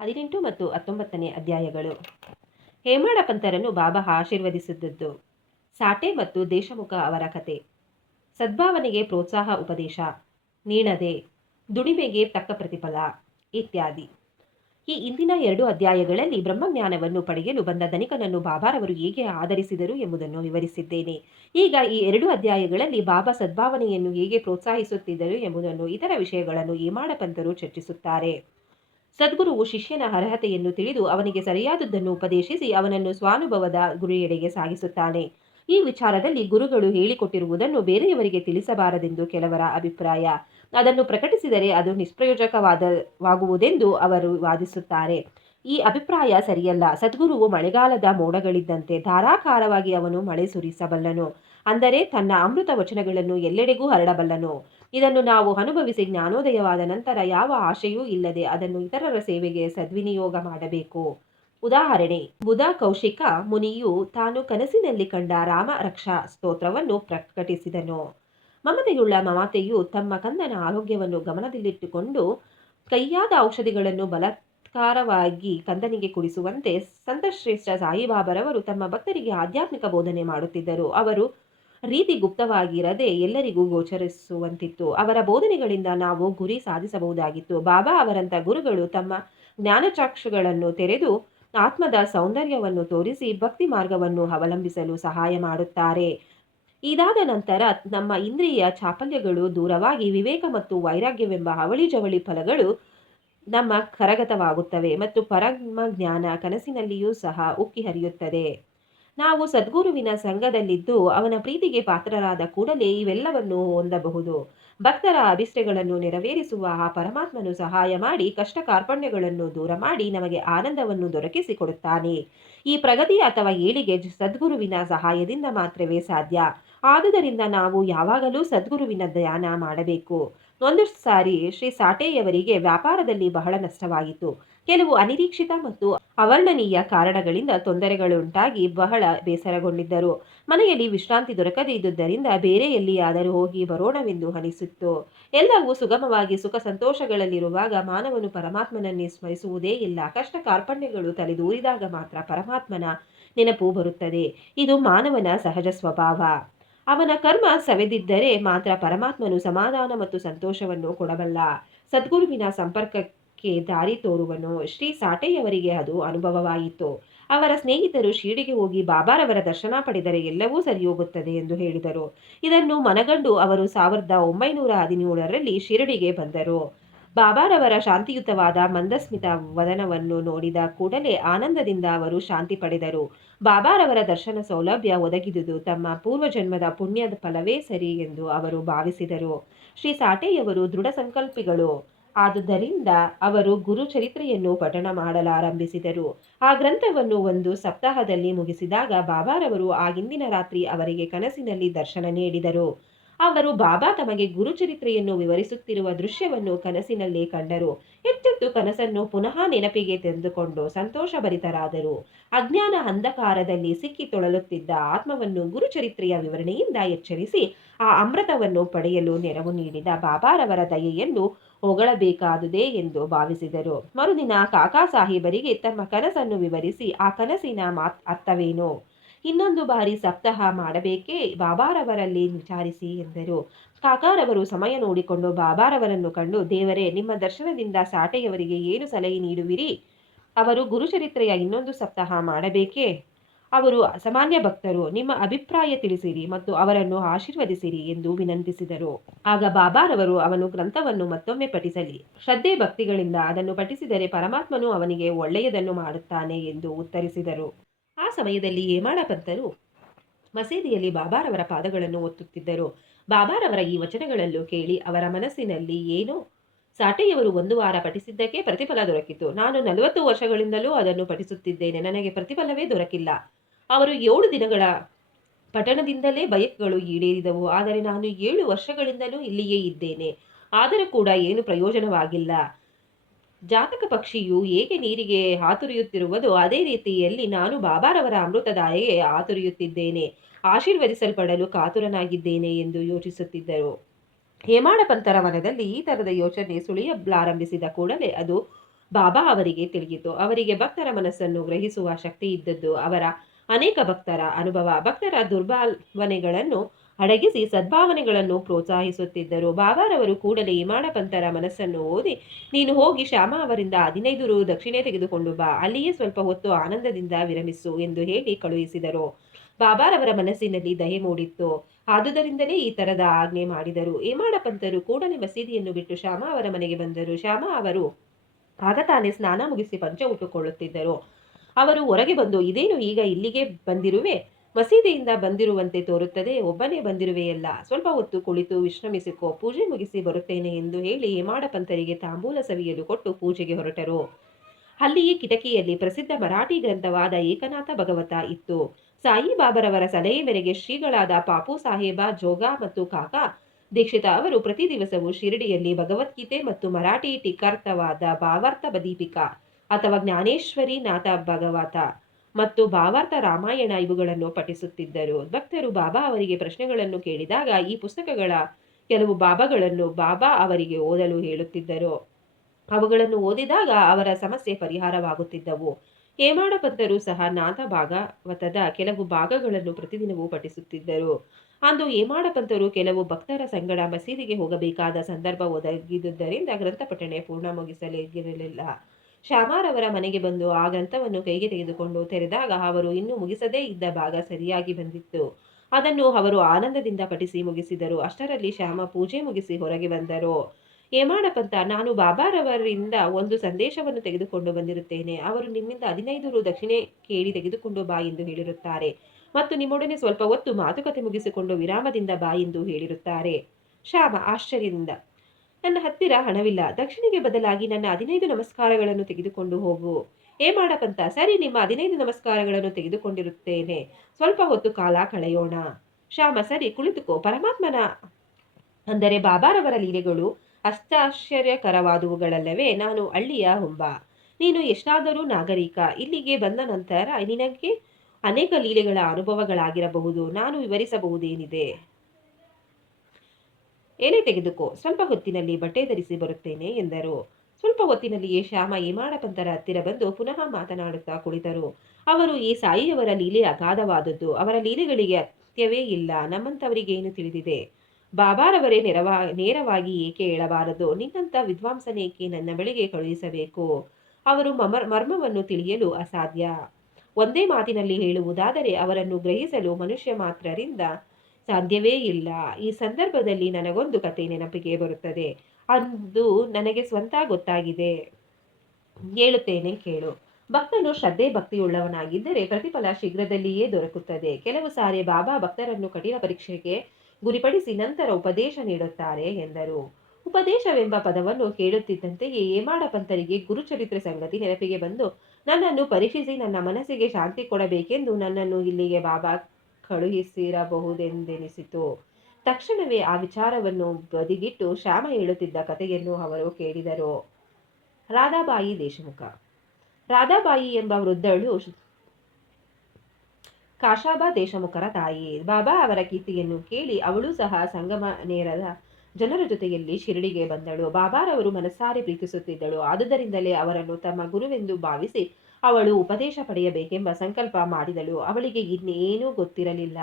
18 ಮತ್ತು 19ನೇ ಅಧ್ಯಾಯಗಳು. ಹೇಮಾಡ ಪಂತರನ್ನು ಬಾಬಾ ಆಶೀರ್ವದಿಸಿದ್ದದ್ದು. ಸಾಟೆ ಮತ್ತು ದೇಶಮುಖ ಅವರ ಕತೆ. ಸದ್ಭಾವನೆಗೆ ಪ್ರೋತ್ಸಾಹ, ಉಪದೇಶ ನೀಡದೆ ದುಡಿಮೆಗೆ ತಕ್ಕ ಪ್ರತಿಫಲ ಇತ್ಯಾದಿ. ಈ ಇಂದಿನ 2 ಅಧ್ಯಾಯಗಳಲ್ಲಿ ಬ್ರಹ್ಮಜ್ಞಾನವನ್ನು ಪಡೆಯಲು ಬಂದ ಧನಿಕನನ್ನು ಬಾಬಾರವರು ಹೇಗೆ ಆಧರಿಸಿದರು ಎಂಬುದನ್ನು ವಿವರಿಸಿದ್ದೇನೆ. ಈಗ ಈ 2 ಅಧ್ಯಾಯಗಳಲ್ಲಿ ಬಾಬಾ ಸದ್ಭಾವನೆಯನ್ನು ಹೇಗೆ ಪ್ರೋತ್ಸಾಹಿಸುತ್ತಿದ್ದರು ಎಂಬುದನ್ನು, ಇತರ ವಿಷಯಗಳನ್ನು ಹೇಮಾಡ ಪಂತರು ಚರ್ಚಿಸುತ್ತಾರೆ. ಸದ್ಗುರುವು ಶಿಷ್ಯನ ಅರ್ಹತೆಯನ್ನು ತಿಳಿದು ಅವನಿಗೆ ಸರಿಯಾದದ್ದನ್ನು ಉಪದೇಶಿಸಿ ಅವನನ್ನು ಸ್ವಾನುಭವದ ಗುರಿಯೆಡೆಗೆ ಸಾಗಿಸುತ್ತಾನೆ. ಈ ವಿಚಾರದಲ್ಲಿ ಗುರುಗಳು ಹೇಳಿಕೊಟ್ಟಿರುವುದನ್ನು ಬೇರೆಯವರಿಗೆ ತಿಳಿಸಬಾರದೆಂದು ಕೆಲವರ ಅಭಿಪ್ರಾಯ. ಅದನ್ನು ಪ್ರಕಟಿಸಿದರೆ ಅದು ನಿಷ್ಪ್ರಯೋಜಕವಾಗುವುದೆಂದು ಅವರು ವಾದಿಸುತ್ತಾರೆ. ಈ ಅಭಿಪ್ರಾಯ ಸರಿಯಲ್ಲ. ಸದ್ಗುರುವು ಮಳೆಗಾಲದ ಮೋಡಗಳಿದ್ದಂತೆ ಧಾರಾಕಾರವಾಗಿ ಅವನು ಮಳೆ ಸುರಿಸಬಲ್ಲನು. ಅಂದರೆ ತನ್ನ ಅಮೃತ ವಚನಗಳನ್ನು ಎಲ್ಲೆಡೆಗೂ ಹರಡಬಲ್ಲನು. ಇದನ್ನು ನಾವು ಅನುಭವಿಸಿ ಜ್ಞಾನೋದಯವಾದ ನಂತರ ಯಾವ ಆಶೆಯೂ ಇಲ್ಲದೆ ಅದನ್ನು ಇತರರ ಸೇವೆಗೆ ಸದ್ವಿನಿಯೋಗ ಮಾಡಬೇಕು. ಉದಾಹರಣೆ, ಬುಧ ಕೌಶಿಕ ಮುನಿಯು ತಾನು ಕನಸಿನಲ್ಲಿ ಕಂಡ ರಾಮ ರಕ್ಷಾ ಸ್ತೋತ್ರವನ್ನು ಪ್ರಕಟಿಸಿದನು. ಮಮತೆಯುಳ್ಳ ಮಾತೆಯು ತಮ್ಮ ಕಂದನ ಆರೋಗ್ಯವನ್ನು ಗಮನದಲ್ಲಿಟ್ಟುಕೊಂಡು ಕೈಯಾದ ಔಷಧಿಗಳನ್ನು ಬಲಾತ್ಕಾರವಾಗಿ ಕಂದನಿಗೆ ಕುಡಿಸುವಂತೆ ಸಂತಶ್ರೇಷ್ಠ ಸಾಯಿಬಾಬರವರು ತಮ್ಮ ಭಕ್ತರಿಗೆ ಆಧ್ಯಾತ್ಮಿಕ ಬೋಧನೆ ಮಾಡುತ್ತಿದ್ದರು. ಅವರು ರೀತಿ ಗುಪ್ತವಾಗಿರದೆ ಎಲ್ಲರಿಗೂ ಗೋಚರಿಸುವಂತಿತ್ತು. ಅವರ ಬೋಧನೆಗಳಿಂದ ನಾವು ಗುರಿ ಸಾಧಿಸಬಹುದಾಗಿತ್ತು. ಬಾಬಾ ಅವರಂಥ ಗುರುಗಳು ತಮ್ಮ ಜ್ಞಾನಚಕ್ಷುಗಳನ್ನು ತೆರೆದು ಆತ್ಮದ ಸೌಂದರ್ಯವನ್ನು ತೋರಿಸಿ ಭಕ್ತಿ ಮಾರ್ಗವನ್ನು ಅವಲಂಬಿಸಲು ಸಹಾಯ ಮಾಡುತ್ತಾರೆ. ಇದಾದ ನಂತರ ನಮ್ಮ ಇಂದ್ರಿಯ ಚಾಪಲ್ಯಗಳು ದೂರವಾಗಿ ವಿವೇಕ ಮತ್ತು ವೈರಾಗ್ಯವೆಂಬ ಅವಳಿ ಜವಳಿ ಫಲಗಳು ನಮ್ಮ ಕರಗತವಾಗುತ್ತವೆ ಮತ್ತು ಪರಮ ಜ್ಞಾನ ಕನಸಿನಲ್ಲಿಯೂ ಸಹ ಉಕ್ಕಿ ಹರಿಯುತ್ತದೆ. ನಾವು ಸದ್ಗುರುವಿನ ಸಂಘದಲ್ಲಿದ್ದು ಅವನ ಪ್ರೀತಿಗೆ ಪಾತ್ರರಾದ ಕೂಡಲೇ ಇವೆಲ್ಲವನ್ನು ಹೊಂದಬಹುದು. ಭಕ್ತರ ಅಭಿಷ್ಟಗಳನ್ನು ನೆರವೇರಿಸುವ ಆ ಪರಮಾತ್ಮನು ಸಹಾಯ ಮಾಡಿ ಕಷ್ಟ ಕಾರ್ಪಣ್ಯಗಳನ್ನು ದೂರ ಮಾಡಿ ನಮಗೆ ಆನಂದವನ್ನು ದೊರಕಿಸಿಕೊಡುತ್ತಾನೆ. ಈ ಪ್ರಗತಿ ಅಥವಾ ಏಳಿಗೆ ಸದ್ಗುರುವಿನ ಸಹಾಯದಿಂದ ಮಾತ್ರವೇ ಸಾಧ್ಯ. ಆದುದರಿಂದ ನಾವು ಯಾವಾಗಲೂ ಸದ್ಗುರುವಿನ ಧ್ಯಾನ ಮಾಡಬೇಕು. ಒಂದು ಸಾರಿ ಶ್ರೀ ಸಾಟೆಯವರಿಗೆ ವ್ಯಾಪಾರದಲ್ಲಿ ಬಹಳ ನಷ್ಟವಾಗಿತ್ತು. ಕೆಲವು ಅನಿರೀಕ್ಷಿತ ಮತ್ತು ಅವರ್ಣನೀಯ ಕಾರಣಗಳಿಂದ ತೊಂದರೆಗಳುಂಟಾಗಿ ಬಹಳ ಬೇಸರಗೊಂಡಿದ್ದರು. ಮನೆಯಲ್ಲಿ ವಿಶ್ರಾಂತಿ ದೊರಕದೇ ಇದ್ದುದರಿಂದ ಬೇರೆ ಎಲ್ಲಿಯಾದರೂ ಹೋಗಿ ಬರೋಣವೆಂದು ಅನಿಸಿತ್ತು. ಎಲ್ಲವೂ ಸುಗಮವಾಗಿ ಸುಖ ಸಂತೋಷಗಳಲ್ಲಿರುವಾಗ ಮಾನವನು ಪರಮಾತ್ಮನನ್ನೇ ಸ್ಮರಿಸುವುದೇ ಇಲ್ಲ. ಕಷ್ಟ ಕಾರ್ಪಣ್ಯಗಳು ತಲೆದೂರಿದಾಗ ಮಾತ್ರ ಪರಮಾತ್ಮನ ನೆನಪು ಬರುತ್ತದೆ. ಇದು ಮಾನವನ ಸಹಜ ಸ್ವಭಾವ. ಅವನ ಕರ್ಮ ಸವೆದಿದ್ದರೆ ಮಾತ್ರ ಪರಮಾತ್ಮನು ಸಮಾಧಾನ ಮತ್ತು ಸಂತೋಷವನ್ನು ಕೊಡಬಲ್ಲ. ಸದ್ಗುರುವಿನ ಸಂಪರ್ಕಕ್ಕೆ ದಾರಿ ತೋರುವನು. ಶ್ರೀ ಸಾಟೆಯವರಿಗೆ ಅದು ಅನುಭವವಾಯಿತು. ಅವರ ಸ್ನೇಹಿತರು ಶಿರಡಿಗೆ ಹೋಗಿ ಬಾಬಾರವರ ದರ್ಶನ ಪಡೆದರೆ ಎಲ್ಲವೂ ಸರಿಯೋಗುತ್ತದೆ ಎಂದು ಹೇಳಿದರು. ಇದನ್ನು ಮನಗಂಡು ಅವರು 1917ರಲ್ಲಿ ಶಿರಡಿಗೆ ಬಂದರು. ಬಾಬಾರವರ ಶಾಂತಿಯುತವಾದ ಮಂದಸ್ಮಿತ ವದನವನ್ನು ನೋಡಿದ ಕೂಡಲೇ ಆನಂದದಿಂದ ಅವರು ಶಾಂತಿ ಪಡೆದರು. ಬಾಬಾರವರ ದರ್ಶನ ಸೌಲಭ್ಯ ಒದಗಿದುದು ತಮ್ಮ ಪೂರ್ವಜನ್ಮದ ಪುಣ್ಯದ ಫಲವೇ ಸರಿ ಎಂದು ಅವರು ಭಾವಿಸಿದರು. ಶ್ರೀ ಸಾಟೆಯವರು ದೃಢ ಸಂಕಲ್ಪಿಗಳು. ಆದುದರಿಂದ ಅವರು ಗುರುಚರಿತ್ರೆಯನ್ನು ಪಠಣ ಮಾಡಲಾರಂಭಿಸಿದರು. ಆ ಗ್ರಂಥವನ್ನು 1 ಸಪ್ತಾಹದಲ್ಲಿ ಮುಗಿಸಿದಾಗ ಬಾಬಾರವರು ಆ ಹಿಂದಿನ ರಾತ್ರಿ ಅವರಿಗೆ ಕನಸಿನಲ್ಲಿ ದರ್ಶನ ನೀಡಿದರು. ಅವರು ಬಾಬಾ ತಮಗೆ ಗುರುಚರಿತ್ರೆಯನ್ನು ವಿವರಿಸುತ್ತಿರುವ ದೃಶ್ಯವನ್ನು ಕನಸಿನಲ್ಲೇ ಕಂಡರು. ಎಚ್ಚೆತ್ತು ಕನಸನ್ನು ಪುನಃ ನೆನಪಿಗೆ ತೆಗೆದುಕೊಂಡು ಸಂತೋಷಭರಿತರಾದರು. ಅಜ್ಞಾನ ಅಂಧಕಾರದಲ್ಲಿ ಸಿಕ್ಕಿ ತೊಳಲುತ್ತಿದ್ದ ಆತ್ಮವನ್ನು ಗುರುಚರಿತ್ರೆಯ ವಿವರಣೆಯಿಂದ ಎಚ್ಚರಿಸಿ ಆ ಅಮೃತವನ್ನು ಪಡೆಯಲು ನೆರವು ನೀಡಿದ ಬಾಬಾರವರ ದಯೆಯನ್ನು ಹೊಗಳಬೇಕಾದುದೇ ಎಂದು ಭಾವಿಸಿದರು. ಮರುದಿನ ಕಾಕಾ ಸಾಹೇಬರಿಗೆ ತಮ್ಮ ಕನಸನ್ನು ವಿವರಿಸಿ ಆ ಕನಸಿನ ಅರ್ಥವೇನು, ಇನ್ನೊಂದು ಬಾರಿ ಸಪ್ತಾಹ ಮಾಡಬೇಕೇ, ಬಾಬಾರವರಲ್ಲಿ ವಿಚಾರಿಸಿ ಎಂದರು. ಕಾಕಾರವರು ಸಮಯ ನೋಡಿಕೊಂಡು ಬಾಬಾರವರನ್ನು ಕಂಡು, ದೇವರೇ, ನಿಮ್ಮ ದರ್ಶನದಿಂದ ಸಾಟೆಯವರಿಗೆ ಏನು ಸಲಹೆ ನೀಡುವಿರಿ? ಅವರು ಗುರುಚರಿತ್ರೆಯ ಇನ್ನೊಂದು ಸಪ್ತಾಹ ಮಾಡಬೇಕೇ? ಅವರು ಅಸಾಮಾನ್ಯ ಭಕ್ತರು. ನಿಮ್ಮ ಅಭಿಪ್ರಾಯ ತಿಳಿಸಿರಿ ಮತ್ತು ಅವರನ್ನು ಆಶೀರ್ವದಿಸಿರಿ ಎಂದು ವಿನಂತಿಸಿದರು. ಆಗ ಬಾಬಾರವರು ಅವನು ಗ್ರಂಥವನ್ನು ಮತ್ತೊಮ್ಮೆ ಪಠಿಸಲಿ. ಶ್ರದ್ಧೆ ಭಕ್ತಿಗಳಿಂದ ಅದನ್ನು ಪಠಿಸಿದರೆ ಪರಮಾತ್ಮನು ಅವನಿಗೆ ಒಳ್ಳೆಯದನ್ನು ಮಾಡುತ್ತಾನೆ ಎಂದು ಉತ್ತರಿಸಿದರು. ಆ ಸಮಯದಲ್ಲಿ ಹೇಮಾಡ ಪಂತರು ಮಸೀದಿಯಲ್ಲಿ ಬಾಬಾರವರ ಪಾದಗಳನ್ನು ಒತ್ತುತ್ತಿದ್ದರು. ಬಾಬಾರವರ ಈ ವಚನಗಳನ್ನು ಕೇಳಿ ಅವರ ಮನಸ್ಸಿನಲ್ಲಿ ಏನೋ, ಸಾಟೆಯವರು 1 ವಾರ ಪಠಿಸಿದ್ದಕ್ಕೆ ಪ್ರತಿಫಲ ದೊರಕಿತು. ನಾನು 40 ವರ್ಷಗಳಿಂದಲೂ ಅದನ್ನು ಪಠಿಸುತ್ತಿದ್ದೇನೆ, ನನಗೆ ಪ್ರತಿಫಲವೇ ದೊರಕಿಲ್ಲ. ಅವರು 7 ದಿನಗಳ ಪಠಣದಿಂದಲೇ ಬಯಕೆಗಳು ಈಡೇರಿದವು. ಆದರೆ ನಾನು 7 ವರ್ಷಗಳಿಂದಲೂ ಇಲ್ಲಿಯೇ ಇದ್ದೇನೆ, ಆದರೂ ಕೂಡ ಏನು ಪ್ರಯೋಜನವಾಗಿಲ್ಲ. ಜಾತಕ ಪಕ್ಷಿಯು ಹೇಗೆ ನೀರಿಗೆ ಹಾತೊರೆಯುತ್ತಿರುವುದೋ ಅದೇ ರೀತಿಯಲ್ಲಿ ನಾನು ಬಾಬಾರವರ ಅಮೃತದಾಯೆಗೆ ಹಾತೊರೆಯುತ್ತಿದ್ದೇನೆ, ಆಶೀರ್ವದಿಸಲ್ಪಡಲು ಕಾತುರನಾಗಿದ್ದೇನೆ ಎಂದು ಯೋಚಿಸುತ್ತಿದ್ದರು. ಹೇಮಾಡ ಪಂತರ ಮನದಲ್ಲಿ ಈ ತರದ ಯೋಚನೆ ಸುಳಿಯಲಾರಂಭಿಸಿದ ಕೂಡಲೇ ಅದು ಬಾಬಾ ಅವರಿಗೆ ತಿಳಿಯಿತು. ಅವರಿಗೆ ಭಕ್ತರ ಮನಸ್ಸನ್ನು ಗ್ರಹಿಸುವ ಶಕ್ತಿ ಇದ್ದದ್ದು ಅವರ ಅನೇಕ ಭಕ್ತರ ಅನುಭವ. ಭಕ್ತರ ದುರ್ಭಾವನೆಗಳನ್ನು ಅಡಗಿಸಿ ಸದ್ಭಾವನೆಗಳನ್ನು ಪ್ರೋತ್ಸಾಹಿಸುತ್ತಿದ್ದರು. ಬಾಬಾರವರು ಕೂಡಲೇ ಇಮಾಡ ಪಂತರ ಮನಸ್ಸನ್ನು ಓದಿ, ನೀನು ಹೋಗಿ ಶ್ಯಾಮ ಅವರಿಂದ 15 ರು ದಕ್ಷಿಣೆ ತೆಗೆದುಕೊಂಡು ಬಾ, ಅಲ್ಲಿಯೇ ಸ್ವಲ್ಪ ಹೊತ್ತು ಆನಂದದಿಂದ ವಿರಮಿಸು ಎಂದು ಹೇಳಿ ಕಳುಹಿಸಿದರು. ಬಾಬಾರವರ ಮನಸ್ಸಿನಲ್ಲಿ ದಯೆ ಮೂಡಿತ್ತು. ಆದುದರಿಂದಲೇ ಈ ತರದ ಆಜ್ಞೆ ಮಾಡಿದರು. ಹೇಮಾಡ ಪಂತರು ಕೂಡಲೇ ಮಸೀದಿಯನ್ನು ಬಿಟ್ಟು ಶ್ಯಾಮ ಅವರ ಮನೆಗೆ ಬಂದರು. ಶ್ಯಾಮ ಅವರು ಆಗ ತಾನೇ ಸ್ನಾನ ಮುಗಿಸಿ ಪಂಚ ಉಟ್ಟುಕೊಳ್ಳುತ್ತಿದ್ದರು. ಅವರು ಹೊರಗೆ ಬಂದು, ಇದೇನು ಈಗ ಇಲ್ಲಿಗೆ ಬಂದಿರುವೆ? ಮಸೀದಿಯಿಂದ ಬಂದಿರುವಂತೆ ತೋರುತ್ತದೆ. ಒಬ್ಬನೇ ಬಂದಿರುವೆಯಲ್ಲ, ಸ್ವಲ್ಪ ಹೊತ್ತು ಕುಳಿತು ವಿಶ್ರಮಿಸಿಕೋ, ಪೂಜೆ ಮುಗಿಸಿ ಬರುತ್ತೇನೆ ಎಂದು ಹೇಳಿ ಹೇಮಾಡ ಪಂತರಿಗೆ ತಾಂಬೂಲ ಸವಿಯಲು ಕೊಟ್ಟು ಪೂಜೆಗೆ ಹೊರಟರು. ಅಲ್ಲಿಯೇ ಕಿಟಕಿಯಲ್ಲಿ ಪ್ರಸಿದ್ಧ ಮರಾಠಿ ಗ್ರಂಥವಾದ ಏಕನಾಥ ಭಗವತ ಇತ್ತು. ಸಾಯಿಬಾಬರವರ ಸಲಹೆ ಮೇರೆಗೆ ಶ್ರೀಗಳಾದ ಪಾಪು ಸಾಹೇಬ ಜೋಗ ಮತ್ತು ಕಾಕಾ ದೀಕ್ಷಿತ ಅವರು ಪ್ರತಿ ದಿವಸವೂ ಶಿರಡಿಯಲ್ಲಿ ಭಗವದ್ಗೀತೆ ಮತ್ತು ಮರಾಠಿ ಟೀಕಾರ್ಥವಾದ ಭಾವಾರ್ಥ ದೀಪಿಕಾ ಅಥವಾ ಜ್ಞಾನೇಶ್ವರಿ ನಾಥ ಭಗವತ ಮತ್ತು ಭಾವಾರ್ಥ ರಾಮಾಯಣ ಇವುಗಳನ್ನು ಪಠಿಸುತ್ತಿದ್ದರು. ಭಕ್ತರು ಬಾಬಾ ಅವರಿಗೆ ಪ್ರಶ್ನೆಗಳನ್ನು ಕೇಳಿದಾಗ ಈ ಪುಸ್ತಕಗಳ ಕೆಲವು ಭಾಗಗಳನ್ನು ಬಾಬಾ ಅವರಿಗೆ ಓದಲು ಹೇಳುತ್ತಿದ್ದರು. ಅವುಗಳನ್ನು ಓದಿದಾಗ ಅವರ ಸಮಸ್ಯೆ ಪರಿಹಾರವಾಗುತ್ತಿದ್ದವು. ಹೇಮಾಡ ಪಂತರು ಸಹ ನಾಥ ಭಾಗವತದ ಕೆಲವು ಭಾಗಗಳನ್ನು ಪ್ರತಿದಿನವೂ ಪಠಿಸುತ್ತಿದ್ದರು. ಅಂದು ಹೇಮಾಡ ಪಂತರು ಕೆಲವು ಭಕ್ತರ ಸಂಗಡ ಮಸೀದಿಗೆ ಹೋಗಬೇಕಾದ ಸಂದರ್ಭ ಒದಗಿದುದರಿಂದ ಗ್ರಂಥ ಪಠಣೆ ಪೂರ್ಣ ಮುಗಿಸಲಿರಲಿಲ್ಲ. ಶ್ಯಾಮಾರವರ ಮನೆಗೆ ಬಂದು ಆ ಗ್ರಂಥವನ್ನು ಕೈಗೆ ತೆಗೆದುಕೊಂಡು ತೆರೆದಾಗ ಅವರು ಇನ್ನೂ ಮುಗಿಸದೇ ಇದ್ದ ಭಾಗ ಸರಿಯಾಗಿ ಬಂದಿತ್ತು. ಅದನ್ನು ಅವರು ಆನಂದದಿಂದ ಪಠಿಸಿ ಮುಗಿಸಿದರು. ಅಷ್ಟರಲ್ಲಿ ಶ್ಯಾಮ ಪೂಜೆ ಮುಗಿಸಿ ಹೊರಗೆ ಬಂದರು. ಹೇಮಾಡ ಪಂತ, ನಾನು ಬಾಬಾರವರಿಂದ ಒಂದು ಸಂದೇಶವನ್ನು ತೆಗೆದುಕೊಂಡು ಬಂದಿರುತ್ತೇನೆ. ಅವರು ನಿಮ್ಮಿಂದ 15 ರು ದಕ್ಷಿಣೆ ಕೇಳಿ ತೆಗೆದುಕೊಂಡು ಬಾ ಎಂದು ಹೇಳಿರುತ್ತಾರೆ ಮತ್ತು ನಿಮ್ಮೊಡನೆ ಸ್ವಲ್ಪ ಹೊತ್ತು ಮಾತುಕತೆ ಮುಗಿಸಿಕೊಂಡು ವಿರಾಮದಿಂದ ಬಾ ಎಂದು ಹೇಳಿರುತ್ತಾರೆ. ಶ್ಯಾಮ ಆಶ್ಚರ್ಯದಿಂದ, ನನ್ನ ಹತ್ತಿರ ಹಣವಿಲ್ಲ, ದಕ್ಷಿಣೆಗೆ ಬದಲಾಗಿ ನನ್ನ 15 ನಮಸ್ಕಾರಗಳನ್ನು ತೆಗೆದುಕೊಂಡು ಹೋಗು. ಹೇಮಾಡ ಪಂತ, ಸರಿ, ನಿಮ್ಮ 15 ನಮಸ್ಕಾರಗಳನ್ನು ತೆಗೆದುಕೊಂಡಿರುತ್ತೇನೆ, ಸ್ವಲ್ಪ ಹೊತ್ತು ಕಾಲ ಕಳೆಯೋಣ. ಶ್ಯಾಮ, ಸರಿ, ಕುಳಿತುಕೋ. ಪರಮಾತ್ಮನ ಅಂದರೆ ಬಾಬಾರವರ ಲೀಲೆಗಳು ಅಷ್ಟಾಶ್ಚರ್ಯಕರವಾದವುಗಳಲ್ಲವೇ? ನಾನು ಹಳ್ಳಿಯ ಹುಂಬ, ನೀನು ಎಷ್ಟಾದರೂ ನಾಗರಿಕ. ಇಲ್ಲಿಗೆ ಬಂದ ನಂತರ ನಿನಗೆ ಅನೇಕ ಲೀಲೆಗಳ ಅನುಭವಗಳಾಗಿರಬಹುದು. ನಾನು ವಿವರಿಸಬಹುದೇನಿದೆ? ಏನೇ ತೆಗೆದುಕೋ, ಸ್ವಲ್ಪ ಹೊತ್ತಿನಲ್ಲಿ ಬಟ್ಟೆ ಧರಿಸಿ ಬರುತ್ತೇನೆ ಎಂದರು. ಸ್ವಲ್ಪ ಹೊತ್ತಿನಲ್ಲಿಯೇ ಶ್ಯಾಮ ಹೇಮಾಡ ಪಂತರ ಹತ್ತಿರ ಬಂದು ಪುನಃ ಮಾತನಾಡುತ್ತಾ ಕುಳಿತರು. ಅವರು, ಈ ಸಾಯಿಯವರ ಲೀಲೆ ಅಗಾಧವಾದದ್ದು. ಅವರ ಲೀಲೆಗಳಿಗೆ ಅಂತ್ಯವೇ ಇಲ್ಲ. ನಮ್ಮಂಥವರಿಗೆ ಏನು ತಿಳಿದಿದೆ? ಬಾಬಾರವರೇ ನೇರವಾಗಿ ಏಕೆ ಹೇಳಬಾರದು? ನಿನ್ನಂಥ ವಿದ್ವಾಂಸನೇಕೆ ನನ್ನ ಬಳಿಗೆ ಕಳುಹಿಸಬೇಕು? ಅವರು ಮರ್ಮವನ್ನು ತಿಳಿಯಲು ಅಸಾಧ್ಯ. ಒಂದೇ ಮಾತಿನಲ್ಲಿ ಹೇಳುವುದಾದರೆ ಅವರನ್ನು ಗ್ರಹಿಸಲು ಮನುಷ್ಯ ಮಾತ್ರರಿಂದ ಸಾಧ್ಯವೇ ಇಲ್ಲ. ಈ ಸಂದರ್ಭದಲ್ಲಿ ನನಗೊಂದು ಕತೆ ನೆನಪಿಗೆ ಬರುತ್ತದೆ. ಅದು ನನಗೆ ಸ್ವಂತ ಗೊತ್ತಾಗಿದೆ, ಹೇಳುತ್ತೇನೆ ಕೇಳು. ಭಕ್ತನು ಶ್ರದ್ಧೆ ಭಕ್ತಿಯುಳ್ಳವನಾಗಿದ್ದರೆ ಪ್ರತಿಫಲ ಶೀಘ್ರದಲ್ಲಿಯೇ ದೊರಕುತ್ತದೆ. ಕೆಲವು ಸಾರಿ ಬಾಬಾ ಭಕ್ತರನ್ನು ಕಠಿಣ ಪರೀಕ್ಷೆಗೆ ಗುರಿಪಡಿಸಿ ನಂತರ ಉಪದೇಶ ನೀಡುತ್ತಾರೆ ಎಂದರು. ಉಪದೇಶವೆಂಬ ಪದವನ್ನು ಕೇಳುತ್ತಿದ್ದಂತೆಯೇ ಹೇಮಾಡ ಪಂತರಿಗೆ ಗುರುಚರಿತ್ರೆ ಸಂಗತಿ ನೆನಪಿಗೆ ಬಂದು, ನನ್ನನ್ನು ಪರೀಕ್ಷಿಸಿ ನನ್ನ ಮನಸ್ಸಿಗೆ ಶಾಂತಿ ಕೊಡಬೇಕೆಂದು ನನ್ನನ್ನು ಇಲ್ಲಿಗೆ ಬಾಬಾ ಕಳುಹಿಸಿರಬಹುದೆಂದೆನಿಸಿತು. ತಕ್ಷಣವೇ ಆ ವಿಚಾರವನ್ನು ಬದಿಗಿಟ್ಟು ಶ್ಯಾಮ ಹೇಳುತ್ತಿದ್ದ ಕಥೆಯನ್ನು ಅವರು ಕೇಳಿದರು. ರಾಧಾಬಾಯಿ ದೇಶಮುಖ. ರಾಧಾಬಾಯಿ ಎಂಬ ವೃದ್ಧಳು ಕಾಶಾಬಾ ದೇಶಮುಖರ ತಾಯಿ. ಬಾಬಾ ಅವರ ಕೀರ್ತಿಯನ್ನು ಕೇಳಿ ಅವಳು ಸಹ ಸಂಗಮ ನೇರದ ಜನರ ಜೊತೆಯಲ್ಲಿ ಶಿರಡಿಗೆ ಬಂದಳು. ಬಾಬಾರವರು ಮನಸ್ಸಾರೆ ಪ್ರೀತಿಸುತ್ತಿದ್ದಳು. ಆದುದರಿಂದಲೇ ಅವರನ್ನು ತಮ್ಮ ಗುರುವೆಂದು ಭಾವಿಸಿ ಅವಳು ಉಪದೇಶ ಪಡೆಯಬೇಕೆಂಬ ಸಂಕಲ್ಪ ಮಾಡಿದಳು. ಅವಳಿಗೆ ಇನ್ನೇನೂ ಗೊತ್ತಿರಲಿಲ್ಲ.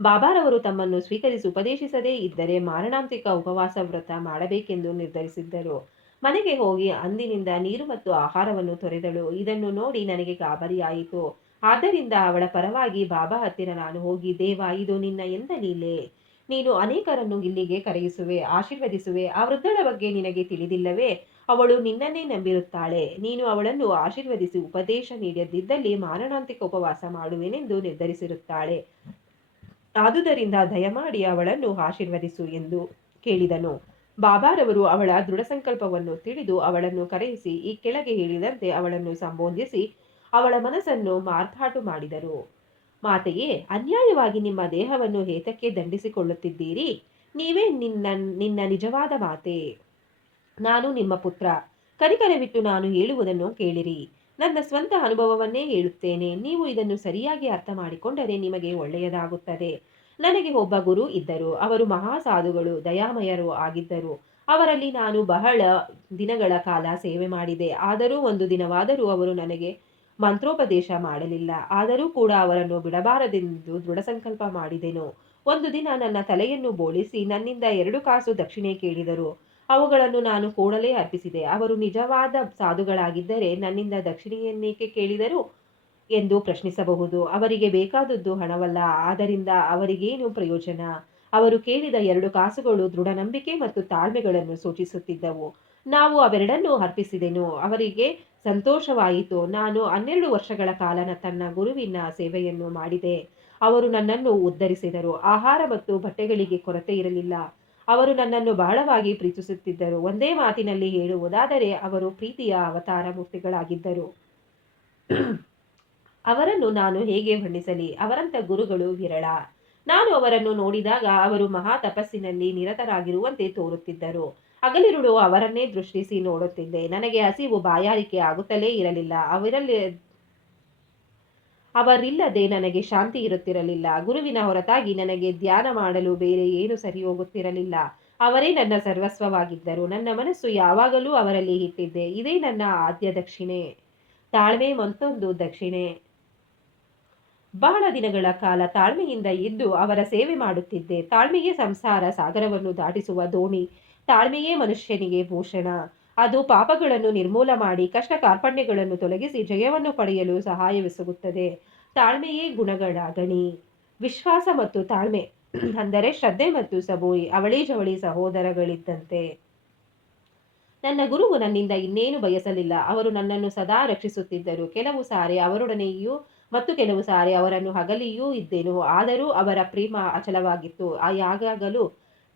ಬಾಬಾರವರು ತಮ್ಮನ್ನು ಸ್ವೀಕರಿಸಿ ಉಪದೇಶಿಸದೇ ಇದ್ದರೆ ಮಾರಣಾಂತಿಕ ಉಪವಾಸ ವ್ರತ ಮಾಡಬೇಕೆಂದು ನಿರ್ಧರಿಸಿದ್ದರು. ಮನೆಗೆ ಹೋಗಿ ಅಂದಿನಿಂದ ನೀರು ಮತ್ತು ಆಹಾರವನ್ನು ತೊರೆದಳು. ಇದನ್ನು ನೋಡಿ ನನಗೆ ಗಾಬರಿಯಾಯಿತು. ಆದ್ದರಿಂದ ಅವಳ ಪರವಾಗಿ ಬಾಬಾ ಹತ್ತಿರ ನಾನು ಹೋಗಿ, ದೇವ, ಇದು ನಿನ್ನ ಎಂದ ಲೀಲೆ. ನೀನು ಅನೇಕರನ್ನು ಇಲ್ಲಿಗೆ ಕರೆಯಿಸುವೆ, ಆಶೀರ್ವದಿಸುವೆ. ಆ ವೃದ್ಧಳ ಬಗ್ಗೆ ನಿನಗೆ ತಿಳಿದಿಲ್ಲವೇ? ಅವಳು ನಿನ್ನನ್ನೇ ನಂಬಿರುತ್ತಾಳೆ. ನೀನು ಅವಳನ್ನು ಆಶೀರ್ವದಿಸಿ ಉಪದೇಶ ನೀಡದಿದ್ದಲ್ಲಿ ಮಾರಣಾಂತಿಕ ಉಪವಾಸ ಮಾಡುವೆನೆಂದು ನಿರ್ಧರಿಸಿರುತ್ತಾಳೆ. ಆದುದರಿಂದ ದಯಮಾಡಿ ಅವಳನ್ನು ಆಶೀರ್ವದಿಸು ಎಂದು ಕೇಳಿದನು. ಬಾಬಾರವರು ಅವಳ ದೃಢ ಸಂಕಲ್ಪವನ್ನು ತಿಳಿದು ಅವಳನ್ನು ಕರೆಯಿಸಿ ಈ ಕೆಳಗೆ ಹೇಳಿದಂತೆ ಅವಳನ್ನು ಸಂಬೋಧಿಸಿ ಅವಳ ಮನಸ್ಸನ್ನು ಮಾರ್ಪಾಟು ಮಾಡಿದರು. ಮಾತೆಯೇ, ಅನ್ಯಾಯವಾಗಿ ನಿಮ್ಮ ದೇಹವನ್ನು ಏತಕ್ಕೆ ದಂಡಿಸಿಕೊಳ್ಳುತ್ತಿದ್ದೀರಿ? ನೀವೇ ನಿನ್ನ ನಿಜವಾದ ಮಾತೆ. ನಾನು ನಿಮ್ಮ ಪುತ್ರ. ಕನಿಕರವಿಟ್ಟು ನಾನು ಹೇಳುವುದನ್ನು ಕೇಳಿರಿ. ನನ್ನ ಸ್ವಂತ ಅನುಭವವನ್ನೇ ಹೇಳುತ್ತೇನೆ. ನೀವು ಇದನ್ನು ಸರಿಯಾಗಿ ಅರ್ಥ ಮಾಡಿಕೊಂಡರೆ ನಿಮಗೆ ಒಳ್ಳೆಯದಾಗುತ್ತದೆ. ನನಗೆ ಒಬ್ಬ ಗುರು ಇದ್ದರು. ಅವರು ಮಹಾಸಾಧುಗಳು, ದಯಾಮಯರು ಆಗಿದ್ದರು. ಅವರಲ್ಲಿ ನಾನು ಬಹಳ ದಿನಗಳ ಕಾಲ ಸೇವೆ ಮಾಡಿದೆ. ಆದರೂ ಒಂದು ದಿನವಾದರೂ ಅವರು ನನಗೆ ಮಂತ್ರೋಪದೇಶ ಮಾಡಲಿಲ್ಲ. ಆದರೂ ಕೂಡ ಅವರನ್ನು ಬಿಡಬಾರದೆಂದು ದೃಢಸಂಕಲ್ಪ ಮಾಡಿದೆನು. ಒಂದು ದಿನ ನನ್ನ ತಲೆಯನ್ನು ಬೋಳಿಸಿ ನನ್ನಿಂದ 2 ಕಾಸು ದಕ್ಷಿಣೆ ಕೇಳಿದರು. ಅವುಗಳನ್ನು ನಾನು ಕೂಡಲೇ ಅರ್ಪಿಸಿದೆ. ಅವರು ನಿಜವಾದ ಸಾಧುಗಳಾಗಿದ್ದರೆ ನನ್ನಿಂದ ದಕ್ಷಿಣೆಯನ್ನೇಕೆ ಕೇಳಿದರು ಎಂದು ಪ್ರಶ್ನಿಸಬಹುದು. ಅವರಿಗೆ ಬೇಕಾದದ್ದು ಹಣವಲ್ಲ, ಆದ್ದರಿಂದ ಅವರಿಗೇನು ಪ್ರಯೋಜನ? ಅವರು ಕೇಳಿದ 2 ಕಾಸುಗಳು ದೃಢನಂಬಿಕೆ ಮತ್ತು ತಾಳ್ಮೆಗಳನ್ನು ಸೂಚಿಸುತ್ತಿದ್ದವು. ನಾವು ಅವೆರಡನ್ನೂ ಅರ್ಪಿಸಿದೆನು. ಅವರಿಗೆ ಸಂತೋಷವಾಯಿತು. ನಾನು 12 ವರ್ಷಗಳ ಕಾಲ ತನ್ನ ಗುರುವಿನ ಸೇವೆಯನ್ನು ಮಾಡಿದೆ. ಅವರು ನನ್ನನ್ನು ಉದ್ಧರಿಸಿದರು. ಆಹಾರ ಮತ್ತು ಬಟ್ಟೆಗಳಿಗೆ ಕೊರತೆ ಇರಲಿಲ್ಲ. ಅವರು ನನ್ನನ್ನು ಬಹಳವಾಗಿ ಪ್ರೀತಿಸುತ್ತಿದ್ದರು. ಒಂದೇ ಮಾತಿನಲ್ಲಿ ಹೇಳುವುದಾದರೆ ಅವರು ಪ್ರೀತಿಯ ಅವತಾರ ಮೂರ್ತಿಗಳಾಗಿದ್ದರು. ಅವರನ್ನು ನಾನು ಹೇಗೆ ವರ್ಣಿಸಲಿ? ಅವರಂಥ ಗುರುಗಳು ವಿರಳ. ನಾನು ಅವರನ್ನು ನೋಡಿದಾಗ ಅವರು ಮಹಾ ತಪಸ್ಸಿನಲ್ಲಿ ನಿರತರಾಗಿರುವಂತೆ ತೋರುತ್ತಿದ್ದರು. ಹಗಲಿರುಳು ಅವರನ್ನೇ ದೃಷ್ಟಿಸಿ ನೋಡುತ್ತಿದ್ದೆ. ನನಗೆ ಹಸಿವು ಬಾಯಾರಿಕೆ ಆಗುತ್ತಲೇ ಇರಲಿಲ್ಲ. ಅವರಿಲ್ಲದೆ ನನಗೆ ಶಾಂತಿ ಇರುತ್ತಿರಲಿಲ್ಲ. ಗುರುವಿನ ಹೊರತಾಗಿ ನನಗೆ ಧ್ಯಾನ ಮಾಡಲು ಬೇರೆ ಏನು ಸರಿ ಹೋಗುತ್ತಿರಲಿಲ್ಲ. ಅವರೇ ನನ್ನ ಸರ್ವಸ್ವವಾಗಿದ್ದರು. ನನ್ನ ಮನಸ್ಸು ಯಾವಾಗಲೂ ಅವರಲ್ಲಿ ಇಟ್ಟಿದ್ದೆ. ಇದೇ ನನ್ನ ಆದ್ಯ ದಕ್ಷಿಣೆ. ತಾಳ್ಮೆ ಮತ್ತೊಂದು ದಕ್ಷಿಣೆ. ಬಹಳ ದಿನಗಳ ಕಾಲ ತಾಳ್ಮೆಯಿಂದ ಇದ್ದು ಅವರ ಸೇವೆ ಮಾಡುತ್ತಿದ್ದೆ. ತಾಳ್ಮೆಯೇ ಸಂಸಾರ ಸಾಗರವನ್ನು ದಾಟಿಸುವ ದೋಣಿ. ತಾಳ್ಮೆಯೇ ಮನುಷ್ಯನಿಗೆ ಭೂಷಣ. ಅದು ಪಾಪಗಳನ್ನು ನಿರ್ಮೂಲ ಮಾಡಿ ಕಷ್ಟ ಕಾರ್ಪಣ್ಯಗಳನ್ನು ತೊಲಗಿಸಿ ಜಯವನ್ನು ಪಡೆಯಲು ಸಹಾಯವೆಸಗುತ್ತದೆ. ತಾಳ್ಮೆಯೇ ಗುಣಗಳ ಗಣಿ. ವಿಶ್ವಾಸ ಮತ್ತು ತಾಳ್ಮೆ ಅಂದರೆ ಶ್ರದ್ಧೆ ಮತ್ತು ಸಬೂರಿ ಅವಳಿ ಜವಳಿ ಸಹೋದರಗಳಿದ್ದಂತೆ. ನನ್ನ ಗುರುವು ನನ್ನಿಂದ ಇನ್ನೇನು ಬಯಸಲಿಲ್ಲ. ಅವರು ನನ್ನನ್ನು ಸದಾ ರಕ್ಷಿಸುತ್ತಿದ್ದರು. ಕೆಲವು ಸಾರಿ ಅವರೊಡನೆಯೂ ಮತ್ತು ಕೆಲವು ಸಾರಿ ಅವರನ್ನು ಹಗಲಿಯೂ ಇದ್ದೆನು. ಆದರೂ ಅವರ ಪ್ರೇಮ ಅಚಲವಾಗಿತ್ತು. ಯಾವಾಗಲೂ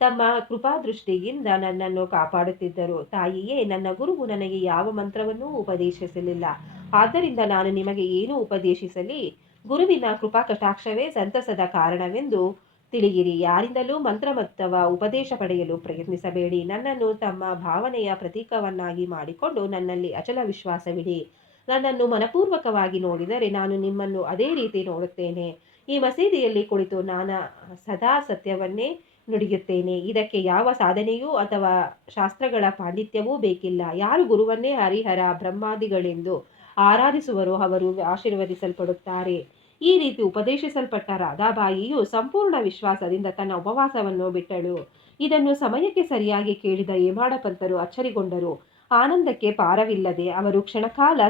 ತಮ್ಮ ಕೃಪಾದೃಷ್ಟಿಯಿಂದ ನನ್ನನ್ನು ಕಾಪಾಡುತ್ತಿದ್ದರು. ತಾಯಿಯೇ ನನ್ನ ಗುರುವು ನನಗೆ ಯಾವ ಮಂತ್ರವನ್ನೂ ಉಪದೇಶಿಸಲಿಲ್ಲ. ಆದ್ದರಿಂದ ನಾನು ನಿಮಗೆ ಏನು ಉಪದೇಶಿಸಲಿ? ಗುರುವಿನ ಕೃಪಾ ಕಟಾಕ್ಷವೇ ಸಂತಸದ ಕಾರಣವೆಂದು ತಿಳಿಯಿರಿ. ಯಾರಿಂದಲೂ ಮಂತ್ರ ಅಥವಾ ಉಪದೇಶ ಪಡೆಯಲು ಪ್ರಯತ್ನಿಸಬೇಡಿ. ನನ್ನನ್ನು ತಮ್ಮ ಭಾವನೆಯ ಪ್ರತೀಕವನ್ನಾಗಿ ಮಾಡಿಕೊಂಡು ನನ್ನಲ್ಲಿ ಅಚಲ ವಿಶ್ವಾಸವಿಡಿ. ನನ್ನನ್ನು ಮನಪೂರ್ವಕವಾಗಿ ನೋಡಿದರೆ ನಾನು ನಿಮ್ಮನ್ನು ಅದೇ ರೀತಿ ನೋಡುತ್ತೇನೆ. ಈ ಮಸೀದಿಯಲ್ಲಿ ಕುಳಿತು ನಾನು ಸದಾ ಸತ್ಯವನ್ನೇ ನುಡಿಯುತ್ತೇನೆ. ಇದಕ್ಕೆ ಯಾವ ಸಾಧನೆಯೂ ಅಥವಾ ಶಾಸ್ತ್ರಗಳ ಪಾಂಡಿತ್ಯವೂ ಬೇಕಿಲ್ಲ. ಯಾರು ಗುರುವನ್ನೇ ಹರಿಹರ ಬ್ರಹ್ಮಾದಿಗಳೆಂದು ಆರಾಧಿಸುವರೋ ಅವರು ಆಶೀರ್ವದಿಸಲ್ಪಡುತ್ತಾರೆ. ಈ ರೀತಿ ಉಪದೇಶಿಸಲ್ಪಟ್ಟ ರಾಧಾಬಾಯಿಯು ಸಂಪೂರ್ಣ ವಿಶ್ವಾಸದಿಂದ ತನ್ನ ಉಪವಾಸವನ್ನು ಬಿಟ್ಟಳು. ಇದನ್ನು ಸಮಯಕ್ಕೆ ಸರಿಯಾಗಿ ಕೇಳಿದ ಹೇಮಾಡ ಪಂತರು ಅಚ್ಚರಿಗೊಂಡರು. ಆನಂದಕ್ಕೆ ಪಾರವಿಲ್ಲದೆ ಅವರು ಕ್ಷಣಕಾಲ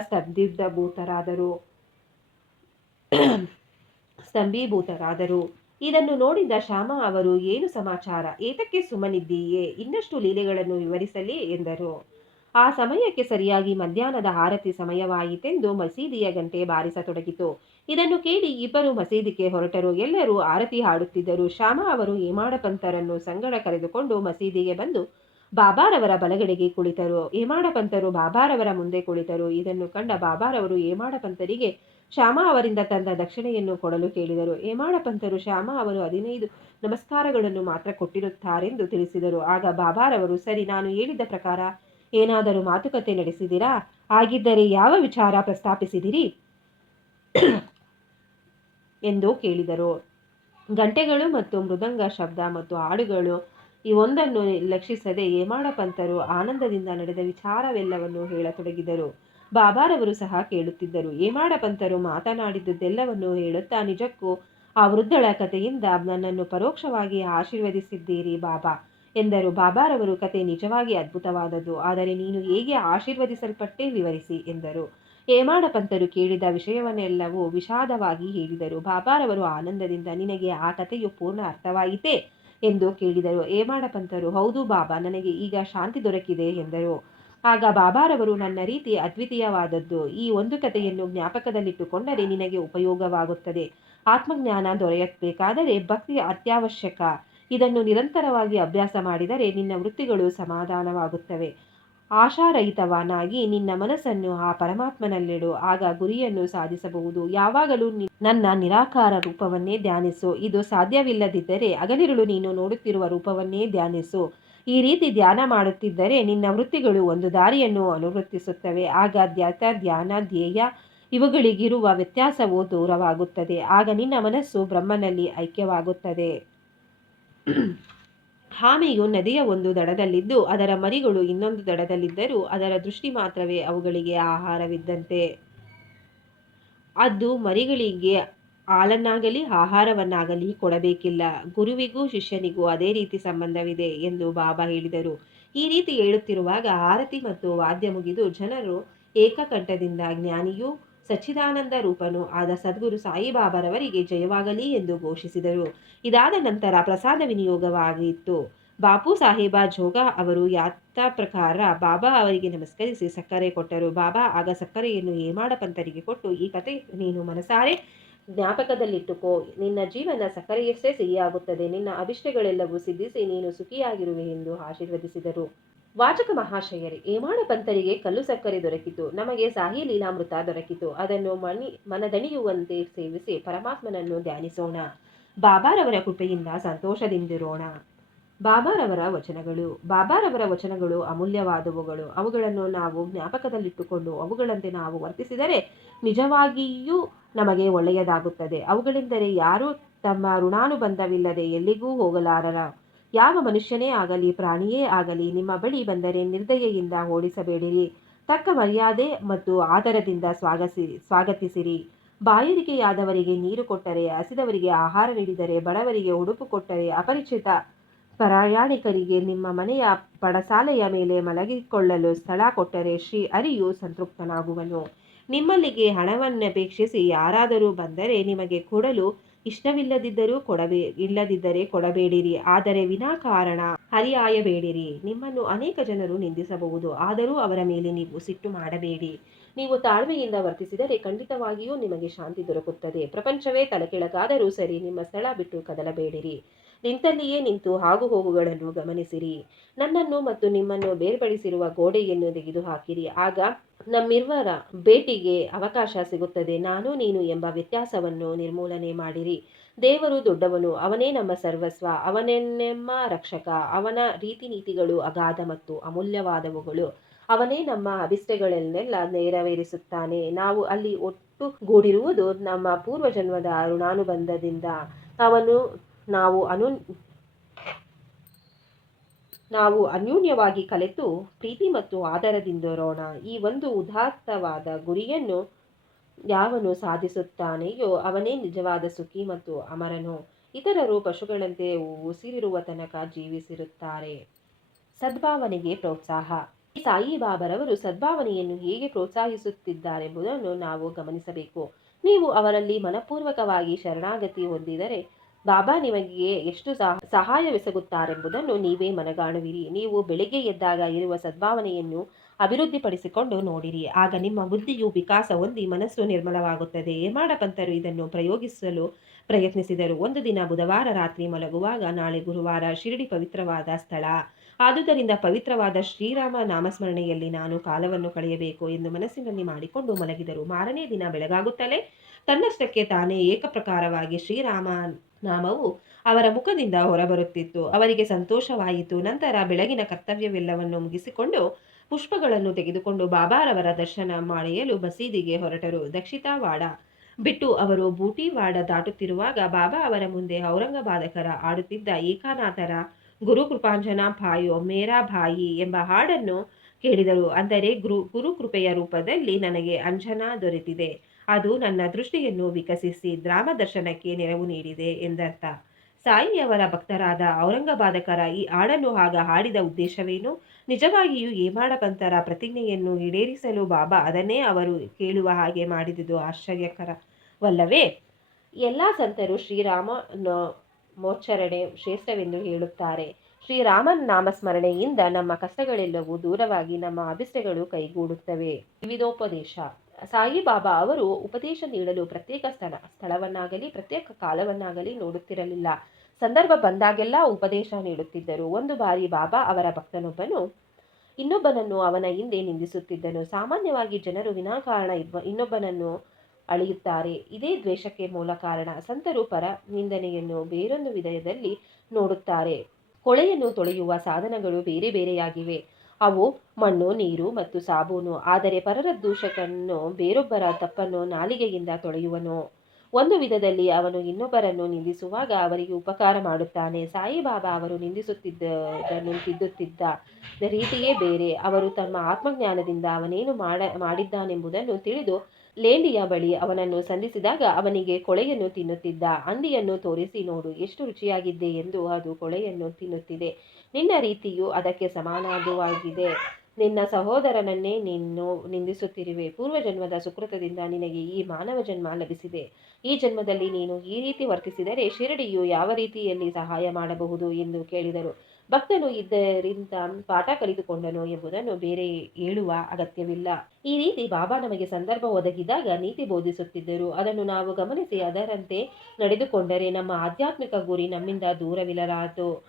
ಸ್ತಂಭೀಭೂತರಾದರು. ಇದನ್ನು ನೋಡಿದ ಶ್ಯಾಮ ಅವರು, ಏನು ಸಮಾಚಾರ? ಏತಕ್ಕೆ ಸುಮ್ಮನಿದ್ದೀಯೇ? ಇನ್ನಷ್ಟು ಲೀಲೆಗಳನ್ನು ವಿವರಿಸಲಿ ಎಂದರು. ಆ ಸಮಯಕ್ಕೆ ಸರಿಯಾಗಿ ಮಧ್ಯಾಹ್ನದ ಆರತಿ ಸಮಯವಾಯಿತೆಂದು ಮಸೀದಿಯ ಗಂಟೆ ಬಾರಿಸತೊಡಗಿತು. ಇದನ್ನು ಕೇಳಿ ಇಬ್ಬರು ಮಸೀದಿಗೆ ಹೊರಟರು. ಎಲ್ಲರೂ ಆರತಿ ಹಾಡುತ್ತಿದ್ದರು. ಶ್ಯಾಮ ಅವರು ಹೇಮಾಡ ಪಂತರನ್ನು ಸಂಗಡ ಕರೆದುಕೊಂಡು ಮಸೀದಿಗೆ ಬಂದು ಬಾಬಾರವರ ಬಲಗಡೆಗೆ ಕುಳಿತರು. ಹೇಮಾಡ ಪಂತರು ಬಾಬಾರವರ ಮುಂದೆ ಕುಳಿತರು. ಇದನ್ನು ಕಂಡ ಬಾಬಾರವರು ಹೇಮಾಡ ಪಂತರಿಗೆ ಶ್ಯಾಮ ಅವರಿಂದ ತಂದ ದಕ್ಷಿಣೆಯನ್ನು ಕೊಡಲು ಕೇಳಿದರು. ಹೇಮಾಡ ಪಂತರು ಶ್ಯಾಮ ಅವರು 15 ನಮಸ್ಕಾರಗಳನ್ನು ಮಾತ್ರ ಕೊಟ್ಟಿರುತ್ತಾರೆಂದು ತಿಳಿಸಿದರು. ಆಗ ಬಾಬಾರವರು, ಸರಿ, ನಾನು ಹೇಳಿದ ಪ್ರಕಾರ ಏನಾದರೂ ಮಾತುಕತೆ ನಡೆಸಿದಿರಾ? ಹಾಗಿದ್ದರೆ ಯಾವ ವಿಚಾರ ಪ್ರಸ್ತಾಪಿಸಿದಿರಿ ಎಂದು ಕೇಳಿದರು. ಗಂಟೆಗಳು ಮತ್ತು ಮೃದಂಗ ಶಬ್ದ ಮತ್ತು ಹಾಡುಗಳು ಇವೊಂದನ್ನು ಲಕ್ಷಿಸದೆ ಹೇಮಾಡ ಪಂತರು ಆನಂದದಿಂದ ನಡೆದ ವಿಚಾರವೆಲ್ಲವನ್ನು ಹೇಳತೊಡಗಿದರು. ಬಾಬಾರವರು ಸಹ ಕೇಳುತ್ತಿದ್ದರು. ಹೇಮಾಡ ಪಂತರು ಮಾತನಾಡಿದ್ದುದೆಲ್ಲವನ್ನು ಹೇಳುತ್ತಾ, ನಿಜಕ್ಕೂ ಆ ವೃದ್ಧಳ ಕಥೆಯಿಂದ ನನ್ನನ್ನು ಪರೋಕ್ಷವಾಗಿ ಆಶೀರ್ವದಿಸಿದ್ದೀರಿ ಬಾಬಾ ಎಂದರು. ಬಾಬಾರವರು, ಕತೆ ನಿಜವಾಗಿ ಅದ್ಭುತವಾದದ್ದು. ಆದರೆ ನೀನು ಹೇಗೆ ಆಶೀರ್ವದಿಸಲ್ಪಟ್ಟೆ ವಿವರಿಸಿ ಎಂದರು. ಹೇಮಾಡ ಪಂತರು ಕೇಳಿದ ವಿಷಯವನ್ನೆಲ್ಲವೂ ವಿಷಾದವಾಗಿ ಹೇಳಿದರು. ಬಾಬಾರವರು ಆನಂದದಿಂದ, ನಿನಗೆ ಆ ಕಥೆಯು ಪೂರ್ಣ ಅರ್ಥವಾಯಿತೇ ಎಂದು ಕೇಳಿದರು. ಹೇಮಾಡ ಪಂತರು, ಹೌದು ಬಾಬಾ, ನನಗೆ ಈಗ ಶಾಂತಿ ದೊರಕಿದೆ ಎಂದರು. ಆಗ ಬಾಬಾರವರು, ನನ್ನ ರೀತಿ ಅದ್ವಿತೀಯವಾದದ್ದು. ಈ ಒಂದು ಕಥೆಯನ್ನು ಜ್ಞಾಪಕದಲ್ಲಿಟ್ಟುಕೊಂಡರೆ ನಿನಗೆ ಉಪಯೋಗವಾಗುತ್ತದೆ. ಆತ್ಮಜ್ಞಾನ ದೊರೆಯಬೇಕಾದರೆ ಭಕ್ತಿ ಅತ್ಯವಶ್ಯಕ. ಇದನ್ನು ನಿರಂತರವಾಗಿ ಅಭ್ಯಾಸ ಮಾಡಿದರೆ ನಿನ್ನ ವೃತ್ತಿಗಳು ಸಮಾಧಾನವಾಗುತ್ತವೆ. ಆಶಾರಹಿತವನಾಗಿ ನಿನ್ನ ಮನಸ್ಸನ್ನು ಆ ಪರಮಾತ್ಮನಲ್ಲಿಡು. ಆಗ ಗುರಿಯನ್ನು ಸಾಧಿಸಬಹುದು. ಯಾವಾಗಲೂ ನನ್ನ ನಿರಾಕಾರ ರೂಪವನ್ನೇ ಧ್ಯಾನಿಸು. ಇದು ಸಾಧ್ಯವಿಲ್ಲದಿದ್ದರೆ ಹಗಲಿರುಳು ನೀನು ನೋಡುತ್ತಿರುವ ರೂಪವನ್ನೇ ಧ್ಯಾನಿಸು. ಈ ರೀತಿ ಧ್ಯಾನ ಮಾಡುತ್ತಿದ್ದರೆ ನಿನ್ನ ವೃತ್ತಿಗಳು ಒಂದು ದಾರಿಯನ್ನು ಅನುವರ್ತಿಸುತ್ತವೆ. ಆಗ ಧ್ಯಾನ, ಧ್ಯೇಯ ಇವುಗಳಿಗಿರುವ ವ್ಯತ್ಯಾಸವು ದೂರವಾಗುತ್ತದೆ. ಆಗ ನಿನ್ನ ಮನಸ್ಸು ಬ್ರಹ್ಮನಲ್ಲಿ ಐಕ್ಯವಾಗುತ್ತದೆ. ಆಮೆಯು ನದಿಯ ಒಂದು ದಡದಲ್ಲಿದ್ದು ಅದರ ಮರಿಗಳು ಇನ್ನೊಂದು ದಡದಲ್ಲಿದ್ದರೂ ಅದರ ದೃಷ್ಟಿ ಮಾತ್ರವೇ ಅವುಗಳಿಗೆ ಆಹಾರವಿದ್ದಂತೆ. ಅದು ಮರಿಗಳಿಗೆ ಹಾಲನ್ನಾಗಲಿ ಆಹಾರವನ್ನಾಗಲಿ ಕೊಡಬೇಕಿಲ್ಲ. ಗುರುವಿಗೂ ಶಿಷ್ಯನಿಗೂ ಅದೇ ರೀತಿ ಸಂಬಂಧವಿದೆ ಎಂದು ಬಾಬಾ ಹೇಳಿದರು. ಈ ರೀತಿ ಹೇಳುತ್ತಿರುವಾಗ ಆರತಿ ಮತ್ತು ವಾದ್ಯ ಮುಗಿದು ಜನರು ಏಕಕಂಠದಿಂದ ಜ್ಞಾನಿಯೂ ಸಚ್ಚಿದಾನಂದ ರೂಪನೂ ಆದ ಸದ್ಗುರು ಸಾಯಿಬಾಬಾರವರಿಗೆ ಜಯವಾಗಲಿ ಎಂದು ಘೋಷಿಸಿದರು. ಇದಾದ ನಂತರ ಪ್ರಸಾದ ವಿನಿಯೋಗವಾಗಿತ್ತು. ಬಾಪು ಸಾಹೇಬ ಜೋಗ ಅವರು ಪ್ರಕಾರ ಬಾಬಾ ಅವರಿಗೆ ನಮಸ್ಕರಿಸಿ ಸಕ್ಕರೆ ಕೊಟ್ಟರು. ಬಾಬಾ ಆಗ ಸಕ್ಕರೆಯನ್ನು ಹೇಮಾಡ ಪಂತರಿಗೆ ಕೊಟ್ಟು, ಈ ಕತೆ ನೀನು ಮನಸಾರೆ ಜ್ಞಾಪಕದಲ್ಲಿಟ್ಟುಕೋ. ನಿನ್ನ ಜೀವನ ಸಕ್ಕರೆಯಷ್ಟೇ ಸಿಹಿಯಾಗುತ್ತದೆ. ನಿನ್ನ ಅಭಿಷ್ಟಗಳೆಲ್ಲವೂ ಸಿದ್ಧಿಸಿ ನೀನು ಸುಖಿಯಾಗಿರುವೆ ಎಂದು ಆಶೀರ್ವದಿಸಿದರು. ವಾಚಕ ಮಹಾಶಯರೇ, ಹೇಮಾಡ ಪಂತರಿಗೆ ಕಲ್ಲು ಸಕ್ಕರೆ ದೊರಕಿತು. ನಮಗೆ ಸಾಹಿ ಲೀಲಾಮೃತ ದೊರಕಿತು. ಅದನ್ನು ಮನದಣಿಯುವಂತೆ ಸೇವಿಸಿ ಪರಮಾತ್ಮನನ್ನು ಧ್ಯಾನಿಸೋಣ. ಬಾಬಾರವರ ಕೃಪೆಯಿಂದ ಸಂತೋಷದಿಂದಿರೋಣ. ಬಾಬಾರವರ ವಚನಗಳು ಅಮೂಲ್ಯವಾದವುಗಳು. ಅವುಗಳನ್ನು ನಾವು ಜ್ಞಾಪಕದಲ್ಲಿಟ್ಟುಕೊಂಡು ಅವುಗಳಂತೆ ನಾವು ವರ್ತಿಸಿದರೆ ನಿಜವಾಗಿಯೂ ನಮಗೆ ಒಳ್ಳೆಯದಾಗುತ್ತದೆ. ಅವುಗಳೆಂದರೆ, ಯಾರೂ ತಮ್ಮ ಋಣಾನುಬಂಧವಿಲ್ಲದೆ ಎಲ್ಲಿಗೂ ಹೋಗಲಾರರ. ಯಾವ ಮನುಷ್ಯನೇ ಆಗಲಿ ಪ್ರಾಣಿಯೇ ಆಗಲಿ ನಿಮ್ಮ ಬಳಿ ಬಂದರೆ ನಿರ್ದಯೆಯಿಂದ ಓಡಿಸಬೇಡಿರಿ. ತಕ್ಕ ಮರ್ಯಾದೆ ಮತ್ತು ಆದರದಿಂದ ಸ್ವಾಗತಿಸಿರಿ. ಬಾಯಾರಿಕೆಯಾದವರಿಗೆ ನೀರು ಕೊಟ್ಟರೆ, ಹಸಿದವರಿಗೆ ಆಹಾರ ನೀಡಿದರೆ, ಬಡವರಿಗೆ ಉಡುಪು ಕೊಟ್ಟರೆ, ಅಪರಿಚಿತ ಪ್ರಯಾಣಿಕರಿಗೆ ನಿಮ್ಮ ಮನೆಯ ಪಡಸಾಲೆಯ ಮೇಲೆ ಮಲಗಿಕೊಳ್ಳಲು ಸ್ಥಳ ಕೊಟ್ಟರೆ ಶ್ರೀ ಹರಿಯು ಸಂತೃಪ್ತನಾಗುವನು. ನಿಮ್ಮಲ್ಲಿಗೆ ಹಣವನ್ನಪೇಕ್ಷಿಸಿ ಯಾರಾದರೂ ಬಂದರೆ ನಿಮಗೆ ಕೊಡಲು ಇಲ್ಲದಿದ್ದರೆ ಕೊಡಬೇಡಿರಿ. ಆದರೆ ವಿನಾಕಾರಣ ಹರಿಹಾಯಬೇಡಿರಿ. ನಿಮ್ಮನ್ನು ಅನೇಕ ಜನರು ನಿಂದಿಸಬಹುದು, ಆದರೂ ಅವರ ಮೇಲೆ ನೀವು ಸಿಟ್ಟು ಮಾಡಬೇಡಿ. ನೀವು ತಾಳ್ಮೆಯಿಂದ ವರ್ತಿಸಿದರೆ ಖಂಡಿತವಾಗಿಯೂ ನಿಮಗೆ ಶಾಂತಿ ದೊರಕುತ್ತದೆ. ಪ್ರಪಂಚವೇ ತಲೆಕೆಳಗಾದರೂ ಸರಿ, ನಿಮ್ಮ ಸ್ಥಳ ಬಿಟ್ಟು ಕದಲಬೇಡಿರಿ. ನಿಂತಲ್ಲಿಯೇ ನಿಂತು ಆಗು ಹೋಗುಗಳನ್ನು ಗಮನಿಸಿರಿ. ನನ್ನನ್ನು ಮತ್ತು ನಿಮ್ಮನ್ನು ಬೇರ್ಪಡಿಸಿರುವ ಗೋಡೆಯನ್ನು ತೆಗೆದುಹಾಕಿರಿ. ಆಗ ನಮ್ಮಿರುವರ ಭೇಟಿಗೆ ಅವಕಾಶ ಸಿಗುತ್ತದೆ. ನಾನು ನೀನು ಎಂಬ ವ್ಯತ್ಯಾಸವನ್ನು ನಿರ್ಮೂಲನೆ ಮಾಡಿರಿ. ದೇವರು ದೊಡ್ಡವನು, ಅವನೇ ನಮ್ಮ ಸರ್ವಸ್ವ, ಅವನೇ ರಕ್ಷಕ. ಅವನ ರೀತಿ ನೀತಿಗಳು ಅಗಾಧ ಮತ್ತು ಅಮೂಲ್ಯವಾದವುಗಳು. ಅವನೇ ನಮ್ಮ ಅಭಿಷ್ಟಗಳನ್ನೆಲ್ಲ ನೆರವೇರಿಸುತ್ತಾನೆ. ನಾವು ಅಲ್ಲಿ ಒಟ್ಟುಗೂಡಿರುವುದು ನಮ್ಮ ಪೂರ್ವಜನ್ಮದ ಋಣಾನುಬಂಧದಿಂದ. ನಾವು ಅನ್ಯೋನ್ಯವಾಗಿ ಕಲೆತು ಪ್ರೀತಿ ಮತ್ತು ಆದರದಿಂದಿರೋಣ. ಈ ಒಂದು ಉದಾತ್ತವಾದ ಗುರಿಯನ್ನು ಯಾವನು ಸಾಧಿಸುತ್ತಾನೆಯೋ ಅವನೇ ನಿಜವಾದ ಸುಖಿ ಮತ್ತು ಅಮರನು. ಇತರರು ಪಶುಗಳಂತೆ ಉಸಿರಿರುವ ತನಕ ಜೀವಿಸಿರುತ್ತಾರೆ. ಸದ್ಭಾವನೆಗೆ ಪ್ರೋತ್ಸಾಹ. ಸಾಯಿಬಾಬಾರವರು ಸದ್ಭಾವನೆಯನ್ನು ಹೇಗೆ ಪ್ರೋತ್ಸಾಹಿಸುತ್ತಿದ್ದಾರೆಂಬುದನ್ನು ನಾವು ಗಮನಿಸಬೇಕು. ನೀವು ಅವರಲ್ಲಿ ಮನಪೂರ್ವಕವಾಗಿ ಶರಣಾಗತಿ ಹೊಂದಿದರೆ ಬಾಬಾ ನಿಮಗೆ ಎಷ್ಟು ಸಹಾಯವೆಸಗುತ್ತಾರೆಂಬುದನ್ನು ನೀವೇ ಮನಗಾಣುವಿರಿ. ನೀವು ಬೆಳಿಗ್ಗೆ ಎದ್ದಾಗ ಇರುವ ಸದ್ಭಾವನೆಯನ್ನು ಅಭಿವೃದ್ಧಿಪಡಿಸಿಕೊಂಡು ನೋಡಿರಿ. ಆಗ ನಿಮ್ಮ ಬುದ್ಧಿಯು ವಿಕಾಸ ಹೊಂದಿ ಮನಸ್ಸು ನಿರ್ಮಲವಾಗುತ್ತದೆ. ಹೇಮಾಡ ಪಂತರು ಇದನ್ನು ಪ್ರಯೋಗಿಸಲು ಪ್ರಯತ್ನಿಸಿದರು. ಒಂದು ದಿನ ಬುಧವಾರ ರಾತ್ರಿ ಮಲಗುವಾಗ, ನಾಳೆ ಗುರುವಾರ, ಶಿರಡಿ ಪವಿತ್ರವಾದ ಸ್ಥಳ, ಆದುದರಿಂದ ಪವಿತ್ರವಾದ ಶ್ರೀರಾಮ ನಾಮಸ್ಮರಣೆಯಲ್ಲಿ ನಾನು ಕಾಲವನ್ನು ಕಳೆಯಬೇಕು ಎಂದು ಮನಸ್ಸಿನಲ್ಲಿ ಮಾಡಿಕೊಂಡು ಮಲಗಿದರು. ಮಾರನೇ ದಿನ ಬೆಳಗಾಗುತ್ತಲೇ ತನ್ನಷ್ಟಕ್ಕೆ ತಾನೇ ಏಕಪ್ರಕಾರವಾಗಿ ಶ್ರೀರಾಮ ನಾಮವು ಅವರ ಮುಖದಿಂದ ಹೊರಬರುತ್ತಿತ್ತು. ಅವರಿಗೆ ಸಂತೋಷವಾಯಿತು. ನಂತರ ಬೆಳಗಿನ ಕರ್ತವ್ಯವೆಲ್ಲವನ್ನು ಮುಗಿಸಿಕೊಂಡು ಪುಷ್ಪಗಳನ್ನು ತೆಗೆದುಕೊಂಡು ಬಾಬಾರವರ ದರ್ಶನ ಮಾಡಲು ಮಸೀದಿಗೆ ಹೊರಟರು. ದಕ್ಷಿತಾವಾಡ ಬಿಟ್ಟು ಅವರು ಬೂಟಿವಾಡ ದಾಟುತ್ತಿರುವಾಗ ಬಾಬಾ ಅವರ ಮುಂದೆ ಔರಂಗಬಾದಕರ ಹಾಡುತ್ತಿದ್ದ ಏಕನಾಥರ ಗುರು ಕೃಪಾಂಜನ ಪಾಯೋ ಮೇರಾ ಭಾಯಿ ಎಂಬ ಹಾಡನ್ನು ಕೇಳಿದರು. ಅಂದರೆ ಗುರು ಕೃಪೆಯ ರೂಪದಲ್ಲಿ ನನಗೆ ಅಂಜನಾ ದೊರೆತಿದೆ. ಅದು ನನ್ನ ದೃಷ್ಟಿಯನ್ನು ವಿಕಸಿಸಿ ಧಾಮ ದರ್ಶನಕ್ಕೆ ನೆರವು ನೀಡಿದೆ ಎಂದರ್ಥ. ಸಾಯಿಯವರ ಭಕ್ತರಾದ ಔರಂಗಬಾದಕರ ಈ ಹಾಡನ್ನು ಆಗ ಹಾಡಿದ ಉದ್ದೇಶವೇನು? ನಿಜವಾಗಿಯೂ ಹೇಮಾಡ ಪಂತರ ಪ್ರತಿಜ್ಞೆಯನ್ನು ಈಡೇರಿಸಲು ಬಾಬಾ ಅದನ್ನೇ ಅವರು ಕೇಳುವ ಹಾಗೆ ಮಾಡಿದುದು ಆಶ್ಚರ್ಯಕರವಲ್ಲವೇ? ಎಲ್ಲ ಸಂತರು ಶ್ರೀರಾಮ ಮೋಚ್ಚರಣೆ ಶ್ರೇಷ್ಠವೆಂದು ಹೇಳುತ್ತಾರೆ. ಶ್ರೀರಾಮನ ನಾಮಸ್ಮರಣೆಯಿಂದ ನಮ್ಮ ಕಷ್ಟಗಳೆಲ್ಲವೂ ದೂರವಾಗಿ ನಮ್ಮ ಅಭಿಷ್ಟಗಳು ಕೈಗೂಡುತ್ತವೆ. ವಿವಿಧೋಪದೇಶ. ಸಾಯಿಬಾಬಾ ಅವರು ಉಪದೇಶ ನೀಡಲು ಪ್ರತ್ಯೇಕ ಸ್ಥಳವನ್ನಾಗಲಿ ಪ್ರತ್ಯೇಕ ಕಾಲವನ್ನಾಗಲಿ ನೋಡುತ್ತಿರಲಿಲ್ಲ. ಸಂದರ್ಭ ಬಂದಾಗೆಲ್ಲ ಉಪದೇಶ ನೀಡುತ್ತಿದ್ದರು. ಒಂದು ಬಾರಿ ಬಾಬಾ ಅವರ ಭಕ್ತನೊಬ್ಬನು ಇನ್ನೊಬ್ಬನನ್ನು ಅವನ ಹಿಂದೆ ನಿಂದಿಸುತ್ತಿದ್ದನು. ಸಾಮಾನ್ಯವಾಗಿ ಜನರು ವಿನಾಕಾರಣ ಇನ್ನೊಬ್ಬನನ್ನು ಅಳೆಯುತ್ತಾರೆ. ಇದೇ ದ್ವೇಷಕ್ಕೆ ಮೂಲ ಕಾರಣ. ಸಂತರು ಪರ ನಿಂದನೆಯನ್ನು ಬೇರೊಂದು ವಿಧದಲ್ಲಿ ನೋಡುತ್ತಾರೆ. ಕೊಳೆಯನ್ನು ತೊಳೆಯುವ ಸಾಧನಗಳು ಬೇರೆ ಬೇರೆಯಾಗಿವೆ. ಅವು ಮಣ್ಣು, ನೀರು ಮತ್ತು ಸಾಬೂನು. ಆದರೆ ಪರರ ದೂಷಕನು ಬೇರೊಬ್ಬರ ತಪ್ಪನ್ನು ನಾಲಿಗೆಯಿಂದ ತೊಳೆಯುವನು. ಒಂದು ವಿಧದಲ್ಲಿ ಅವನು ಇನ್ನೊಬ್ಬರನ್ನು ನಿಂದಿಸುವಾಗ ಅವರಿಗೆ ಉಪಕಾರ ಮಾಡುತ್ತಾನೆ. ಸಾಯಿಬಾಬಾ ಅವರು ನಿಂದಿಸುತ್ತಿದ್ದದನ್ನು ತಿದ್ದುತ್ತಿದ್ದ ರೀತಿಯೇ ಬೇರೆ. ಅವರು ತಮ್ಮ ಆತ್ಮಜ್ಞಾನದಿಂದ ಅವನೇನು ಮಾಡಿದ್ದಾನೆಂಬುದನ್ನು ತಿಳಿದು ಲೇಂಡಿಯ ಬಳಿ ಅವನನ್ನು ಸಂಧಿಸಿದಾಗ ಅವನಿಗೆ ಕೊಳೆಯನ್ನು ತಿನ್ನುತ್ತಿದ್ದ ಹಂದಿಯನ್ನು ತೋರಿಸಿ, ನೋಡು ಎಷ್ಟು ರುಚಿಯಾಗಿದೆ ಎಂದು, ಅದು ಕೊಳೆಯನ್ನು ತಿನ್ನುತ್ತಿದೆ. ನಿನ್ನ ರೀತಿಯು ಅದಕ್ಕೆ ಸಮಾನವಾಗಿದೆ. ನಿನ್ನ ಸಹೋದರನನ್ನೇ ನೀನು ನಿಂದಿಸುತ್ತಿರುವೆ. ಪೂರ್ವಜನ್ಮದ ಸುಕೃತದಿಂದ ನಿನಗೆ ಈ ಮಾನವ ಜನ್ಮ ಲಭಿಸಿದೆ. ಈ ಜನ್ಮದಲ್ಲಿ ನೀನು ಈ ರೀತಿ ವರ್ತಿಸಿದರೆ ಶಿರಡಿಯು ಯಾವ ರೀತಿಯಲ್ಲಿ ಸಹಾಯ ಮಾಡಬಹುದು ಎಂದು ಕೇಳಿದರು. ಭಕ್ತನು ಇದರಿಂದ ಪಾಠ ಕಲಿತುಕೊಂಡನು ಎಂಬುದನ್ನು ಬೇರೆ ಹೇಳುವ ಅಗತ್ಯವಿಲ್ಲ. ಈ ರೀತಿ ಬಾಬಾ ನಮಗೆ ಸಂದರ್ಭ ಒದಗಿದಾಗ ನೀತಿ ಬೋಧಿಸುತ್ತಿದ್ದರು. ಅದನ್ನು ನಾವು ಗಮನಿಸಿ ಅದರಂತೆ ನಡೆದುಕೊಂಡರೆ ನಮ್ಮ ಆಧ್ಯಾತ್ಮಿಕ ಗುರಿ ನಮ್ಮಿಂದ ದೂರವಿರಲಾರದು.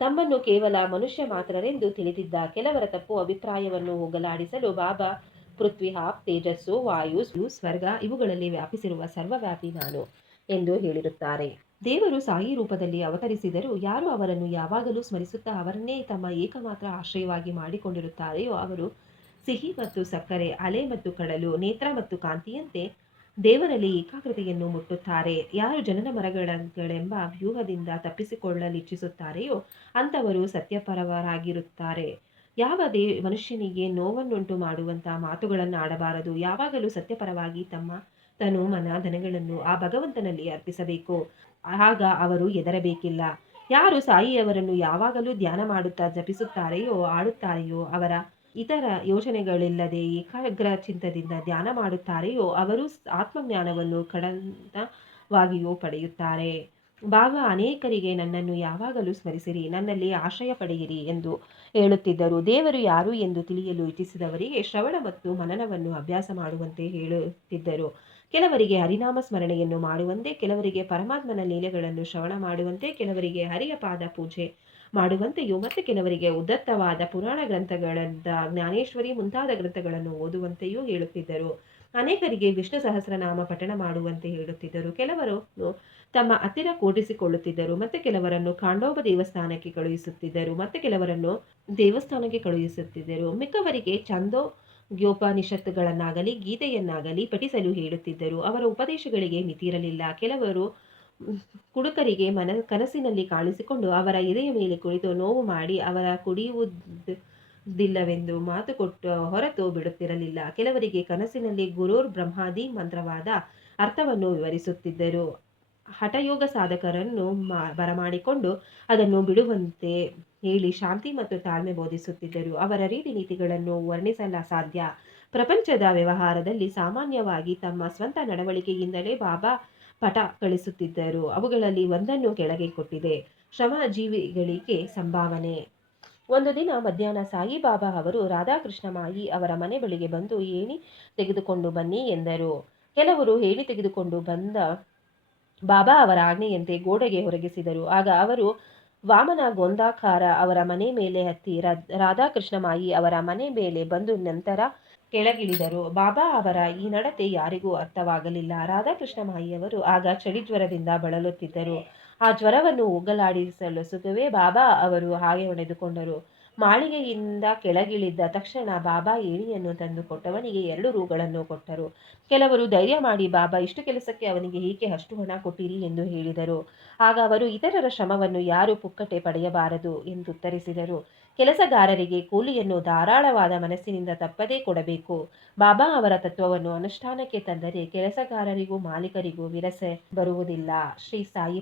ತಮ್ಮನ್ನು ಕೇವಲ ಮನುಷ್ಯ ಮಾತ್ರರೆಂದು ತಿಳಿದಿದ್ದ ಕೆಲವರ ತಪ್ಪು ಅಭಿಪ್ರಾಯವನ್ನು ಹೋಗಲಾಡಿಸಲು ಬಾಬಾ ಪೃಥ್ವಿ ಆಪ್, ತೇಜಸ್ಸು, ವಾಯು, ಸ್ವರ್ಗ ಇವುಗಳಲ್ಲಿ ವ್ಯಾಪಿಸಿರುವ ಸರ್ವವ್ಯಾಪಿ ನಾನು ಎಂದು ಹೇಳಿರುತ್ತಾರೆ. ದೇವರು ಸಾಯಿ ರೂಪದಲ್ಲಿ ಅವತರಿಸಿದರೂ ಯಾರು ಅವರನ್ನು ಯಾವಾಗಲೂ ಸ್ಮರಿಸುತ್ತಾ ಅವರನ್ನೇ ತಮ್ಮ ಏಕಮಾತ್ರ ಆಶ್ರಯವಾಗಿ ಮಾಡಿಕೊಂಡಿರುತ್ತಾರೆಯೋ ಅವರು ಸಿಹಿ ಮತ್ತು ಸಕ್ಕರೆ, ಅಲೆ ಮತ್ತು ಕಡಲು, ನೇತ್ರ ಮತ್ತು ಕಾಂತಿಯಂತೆ ದೇವರಲ್ಲಿ ಏಕಾಗ್ರತೆಯನ್ನು ಮುಟ್ಟುತ್ತಾರೆ. ಯಾರು ಜನನ ಮರಗಳೆಂಬ ವ್ಯೂಹದಿಂದ ತಪ್ಪಿಸಿಕೊಳ್ಳಲಿಚ್ಛಿಸುತ್ತಾರೆಯೋ ಅಂಥವರು ಸತ್ಯಪರವರಾಗಿರುತ್ತಾರೆ. ಯಾವ ಮನುಷ್ಯನಿಗೆ ನೋವನ್ನುಂಟು ಮಾಡುವಂತಹ ಮಾತುಗಳನ್ನು ಆಡಬಾರದು. ಯಾವಾಗಲೂ ಸತ್ಯಪರವಾಗಿ ತಮ್ಮ ತನು ಮನ ಧನಗಳನ್ನು ಆ ಭಗವಂತನಲ್ಲಿ ಅರ್ಪಿಸಬೇಕು. ಆಗ ಅವರು ಹೆದರಬೇಕಿಲ್ಲ. ಯಾರು ಸಾಯಿಯವರನ್ನು ಯಾವಾಗಲೂ ಧ್ಯಾನ ಮಾಡುತ್ತಾ ಜಪಿಸುತ್ತಾರೆಯೋ ಆಡುತ್ತಾರೆಯೋ ಅವರ ಇತರ ಯೋಚನೆಗಳಿಲ್ಲದೆ ಏಕಾಗ್ರ ಚಿತ್ತದಿಂದ ಧ್ಯಾನ ಮಾಡುತ್ತಾರೆಯೋ ಅವರು ಆತ್ಮಜ್ಞಾನವನ್ನು ಖಂಡಿತವಾಗಿಯೂ ಪಡೆಯುತ್ತಾರೆ. ಬಾಬಾ ಅನೇಕರಿಗೆ ನನ್ನನ್ನು ಯಾವಾಗಲೂ ಸ್ಮರಿಸಿರಿ, ನನ್ನಲ್ಲಿ ಆಶ್ರಯ ಪಡೆಯಿರಿ ಎಂದು ಹೇಳುತ್ತಿದ್ದರು. ದೇವರು ಯಾರು ಎಂದು ತಿಳಿಯಲು ಇಚ್ಛಿಸಿದವರಿಗೆ ಶ್ರವಣ ಮತ್ತು ಮನನವನ್ನು ಅಭ್ಯಾಸ ಮಾಡುವಂತೆ ಹೇಳುತ್ತಿದ್ದರು. ಕೆಲವರಿಗೆ ಹರಿನಾಮ ಸ್ಮರಣೆಯನ್ನು ಮಾಡುವಂತೆ, ಕೆಲವರಿಗೆ ಪರಮಾತ್ಮನ ಲೀಲೆಗಳನ್ನು ಶ್ರವಣ ಮಾಡುವಂತೆ, ಕೆಲವರಿಗೆ ಹರಿಯ ಪಾದ ಪೂಜೆ ಮಾಡುವಂತೆಯೂ ಮತ್ತು ಕೆಲವರಿಗೆ ಉದ್ದತ್ತವಾದ ಪುರಾಣ ಗ್ರಂಥಗಳಾದ ಜ್ಞಾನೇಶ್ವರಿ ಮುಂತಾದ ಗ್ರಂಥಗಳನ್ನು ಓದುವಂತೆಯೂ ಹೇಳುತ್ತಿದ್ದರು. ಅನೇಕರಿಗೆ ವಿಷ್ಣು ಸಹಸ್ರನಾಮ ಪಠಣ ಮಾಡುವಂತೆ ಹೇಳುತ್ತಿದ್ದರು. ಕೆಲವರು ತಮ್ಮ ಹತ್ತಿರ ಕೂಡಿಸಿಕೊಳ್ಳುತ್ತಿದ್ದರು. ಮತ್ತೆ ಕೆಲವರನ್ನು ಖಾಂಡೋಬ ದೇವಸ್ಥಾನಕ್ಕೆ ಕಳುಹಿಸುತ್ತಿದ್ದರು. ಮಿಕ್ಕವರಿಗೆ ಛಂದೋಗ್ಯೋಪನಿಷತ್ತುಗಳನ್ನಾಗಲಿ ಗೀತೆಯನ್ನಾಗಲಿ ಪಠಿಸಲು ಹೇಳುತ್ತಿದ್ದರು. ಅವರ ಉಪದೇಶಗಳಿಗೆ ಮಿತಿಯಿರಲಿಲ್ಲ. ಕೆಲವರು ಕುಡುಕರಿಗೆ ಕನಸಿನಲ್ಲಿ ಕಾಣಿಸಿಕೊಂಡು ಅವರ ಎದೆಯ ಮೇಲೆ ಕುಳಿತು ನೋವು ಮಾಡಿ ಅವರ ಕುಡಿಯುವುದಿಲ್ಲವೆಂದು ಮಾತು ಕೊಟ್ಟು ಹೊರತು ಬಿಡುತ್ತಿರಲಿಲ್ಲ. ಕೆಲವರಿಗೆ ಕನಸಿನಲ್ಲಿ ಗುರುರ್ ಬ್ರಹ್ಮಾದಿ ಮಂತ್ರವಾದ ಅರ್ಥವನ್ನು ವಿವರಿಸುತ್ತಿದ್ದರು. ಹಠಯೋಗ ಸಾಧಕರನ್ನು ಬರಮಾಡಿಕೊಂಡು ಅದನ್ನು ಬಿಡುವಂತೆ ಹೇಳಿ ಶಾಂತಿ ಮತ್ತು ತಾಳ್ಮೆ ಬೋಧಿಸುತ್ತಿದ್ದರು. ಅವರ ರೀತಿ ನೀತಿಗಳನ್ನು ವರ್ಣಿಸಲು ಸಾಧ್ಯ. ಪ್ರಪಂಚದ ವ್ಯವಹಾರದಲ್ಲಿ ಸಾಮಾನ್ಯವಾಗಿ ತಮ್ಮ ಸ್ವಂತ ನಡವಳಿಕೆಯಿಂದಲೇ ಬಾಬಾ ಪಟ ಕಳಿಸುತ್ತಿದ್ದರು. ಅವುಗಳಲ್ಲಿ ಒಂದನ್ನು ಕೆಳಗೆ ಕೊಟ್ಟಿದೆ: ಶ್ರಮಜೀವಿಗಳಿಗೆ ಸಂಭಾವನೆ. ಒಂದು ದಿನ ಮಧ್ಯಾಹ್ನ ಸಾಯಿಬಾಬಾ ಅವರು ರಾಧಾಕೃಷ್ಣ ಮಾಯಿ ಅವರ ಮನೆ ಬಳಿಗೆ ಬಂದು ಏಣಿ ತೆಗೆದುಕೊಂಡು ಬನ್ನಿ ಎಂದರು. ಕೆಲವರು ಏಣಿ ತೆಗೆದುಕೊಂಡು ಬಂದ ಬಾಬಾ ಅವರ ಆಜ್ಞೆಯಂತೆ ಗೋಡೆಗೆ ಹೊರಗಿಸಿದರು. ಆಗ ಅವರು ವಾಮನ ಗೊಂದಾಕಾರ ಅವರ ಮನೆ ಮೇಲೆ ಹತ್ತಿ ರಾಧಾಕೃಷ್ಣ ಮಾಯಿ ಅವರ ಮನೆ ಮೇಲೆ ಬಂದು ನಂತರ ಕೆಳಗಿಳಿದರು. ಬಾಬಾ ಅವರ ಈ ನಡತೆ ಯಾರಿಗೂ ಅರ್ಥವಾಗಲಿಲ್ಲ. ರಾಧಾಕೃಷ್ಣ ಮಾಯಿಯವರು ಆಗ ಚಳಿ ಜ್ವರದಿಂದ ಬಳಲುತ್ತಿದ್ದರು. ಆ ಜ್ವರವನ್ನು ಹೋಗಲಾಡಿಸಲು ಬಾಬಾ ಅವರು ಹಾಗೆ ನಡೆದುಕೊಂಡರು. ಮಾಳಿಗೆಯಿಂದ ಕೆಳಗಿಳಿದ ತಕ್ಷಣ ಬಾಬಾ ಏಣಿಯನ್ನು ತಂದು ಕೊಟ್ಟವನಿಗೆ 2 ರೂಗಳನ್ನು ಕೊಟ್ಟರು. ಕೆಲವರು ಧೈರ್ಯ ಮಾಡಿ, ಬಾಬಾ ಇಷ್ಟು ಕೆಲಸಕ್ಕೆ ಅವನಿಗೆ ಏಕೆ ಅಷ್ಟು ಹಣ ಕೊಟ್ಟಿರಿ ಎಂದು ಹೇಳಿದರು. ಆಗ ಅವರು, ಇತರರ ಶ್ರಮವನ್ನು ಯಾರು ಪುಕ್ಕಟೆ ಪಡೆಯಬಾರದು ಎಂದು ಉತ್ತರಿಸಿದರು. ಕೆಲಸಗಾರರಿಗೆ ಕೂಲಿಯನ್ನು ಧಾರಾಳವಾದ ಮನಸ್ಸಿನಿಂದ ತಪ್ಪದೇ ಕೊಡಬೇಕು. ಬಾಬಾ ಅವರ ತತ್ವವನ್ನು ಅನುಷ್ಠಾನಕ್ಕೆ ತಂದರೆ ಕೆಲಸಗಾರರಿಗೂ ಮಾಲೀಕರಿಗೂ ವಿರಸೆ ಬರುವುದಿಲ್ಲ. ಶ್ರೀ ಸಾಯಿ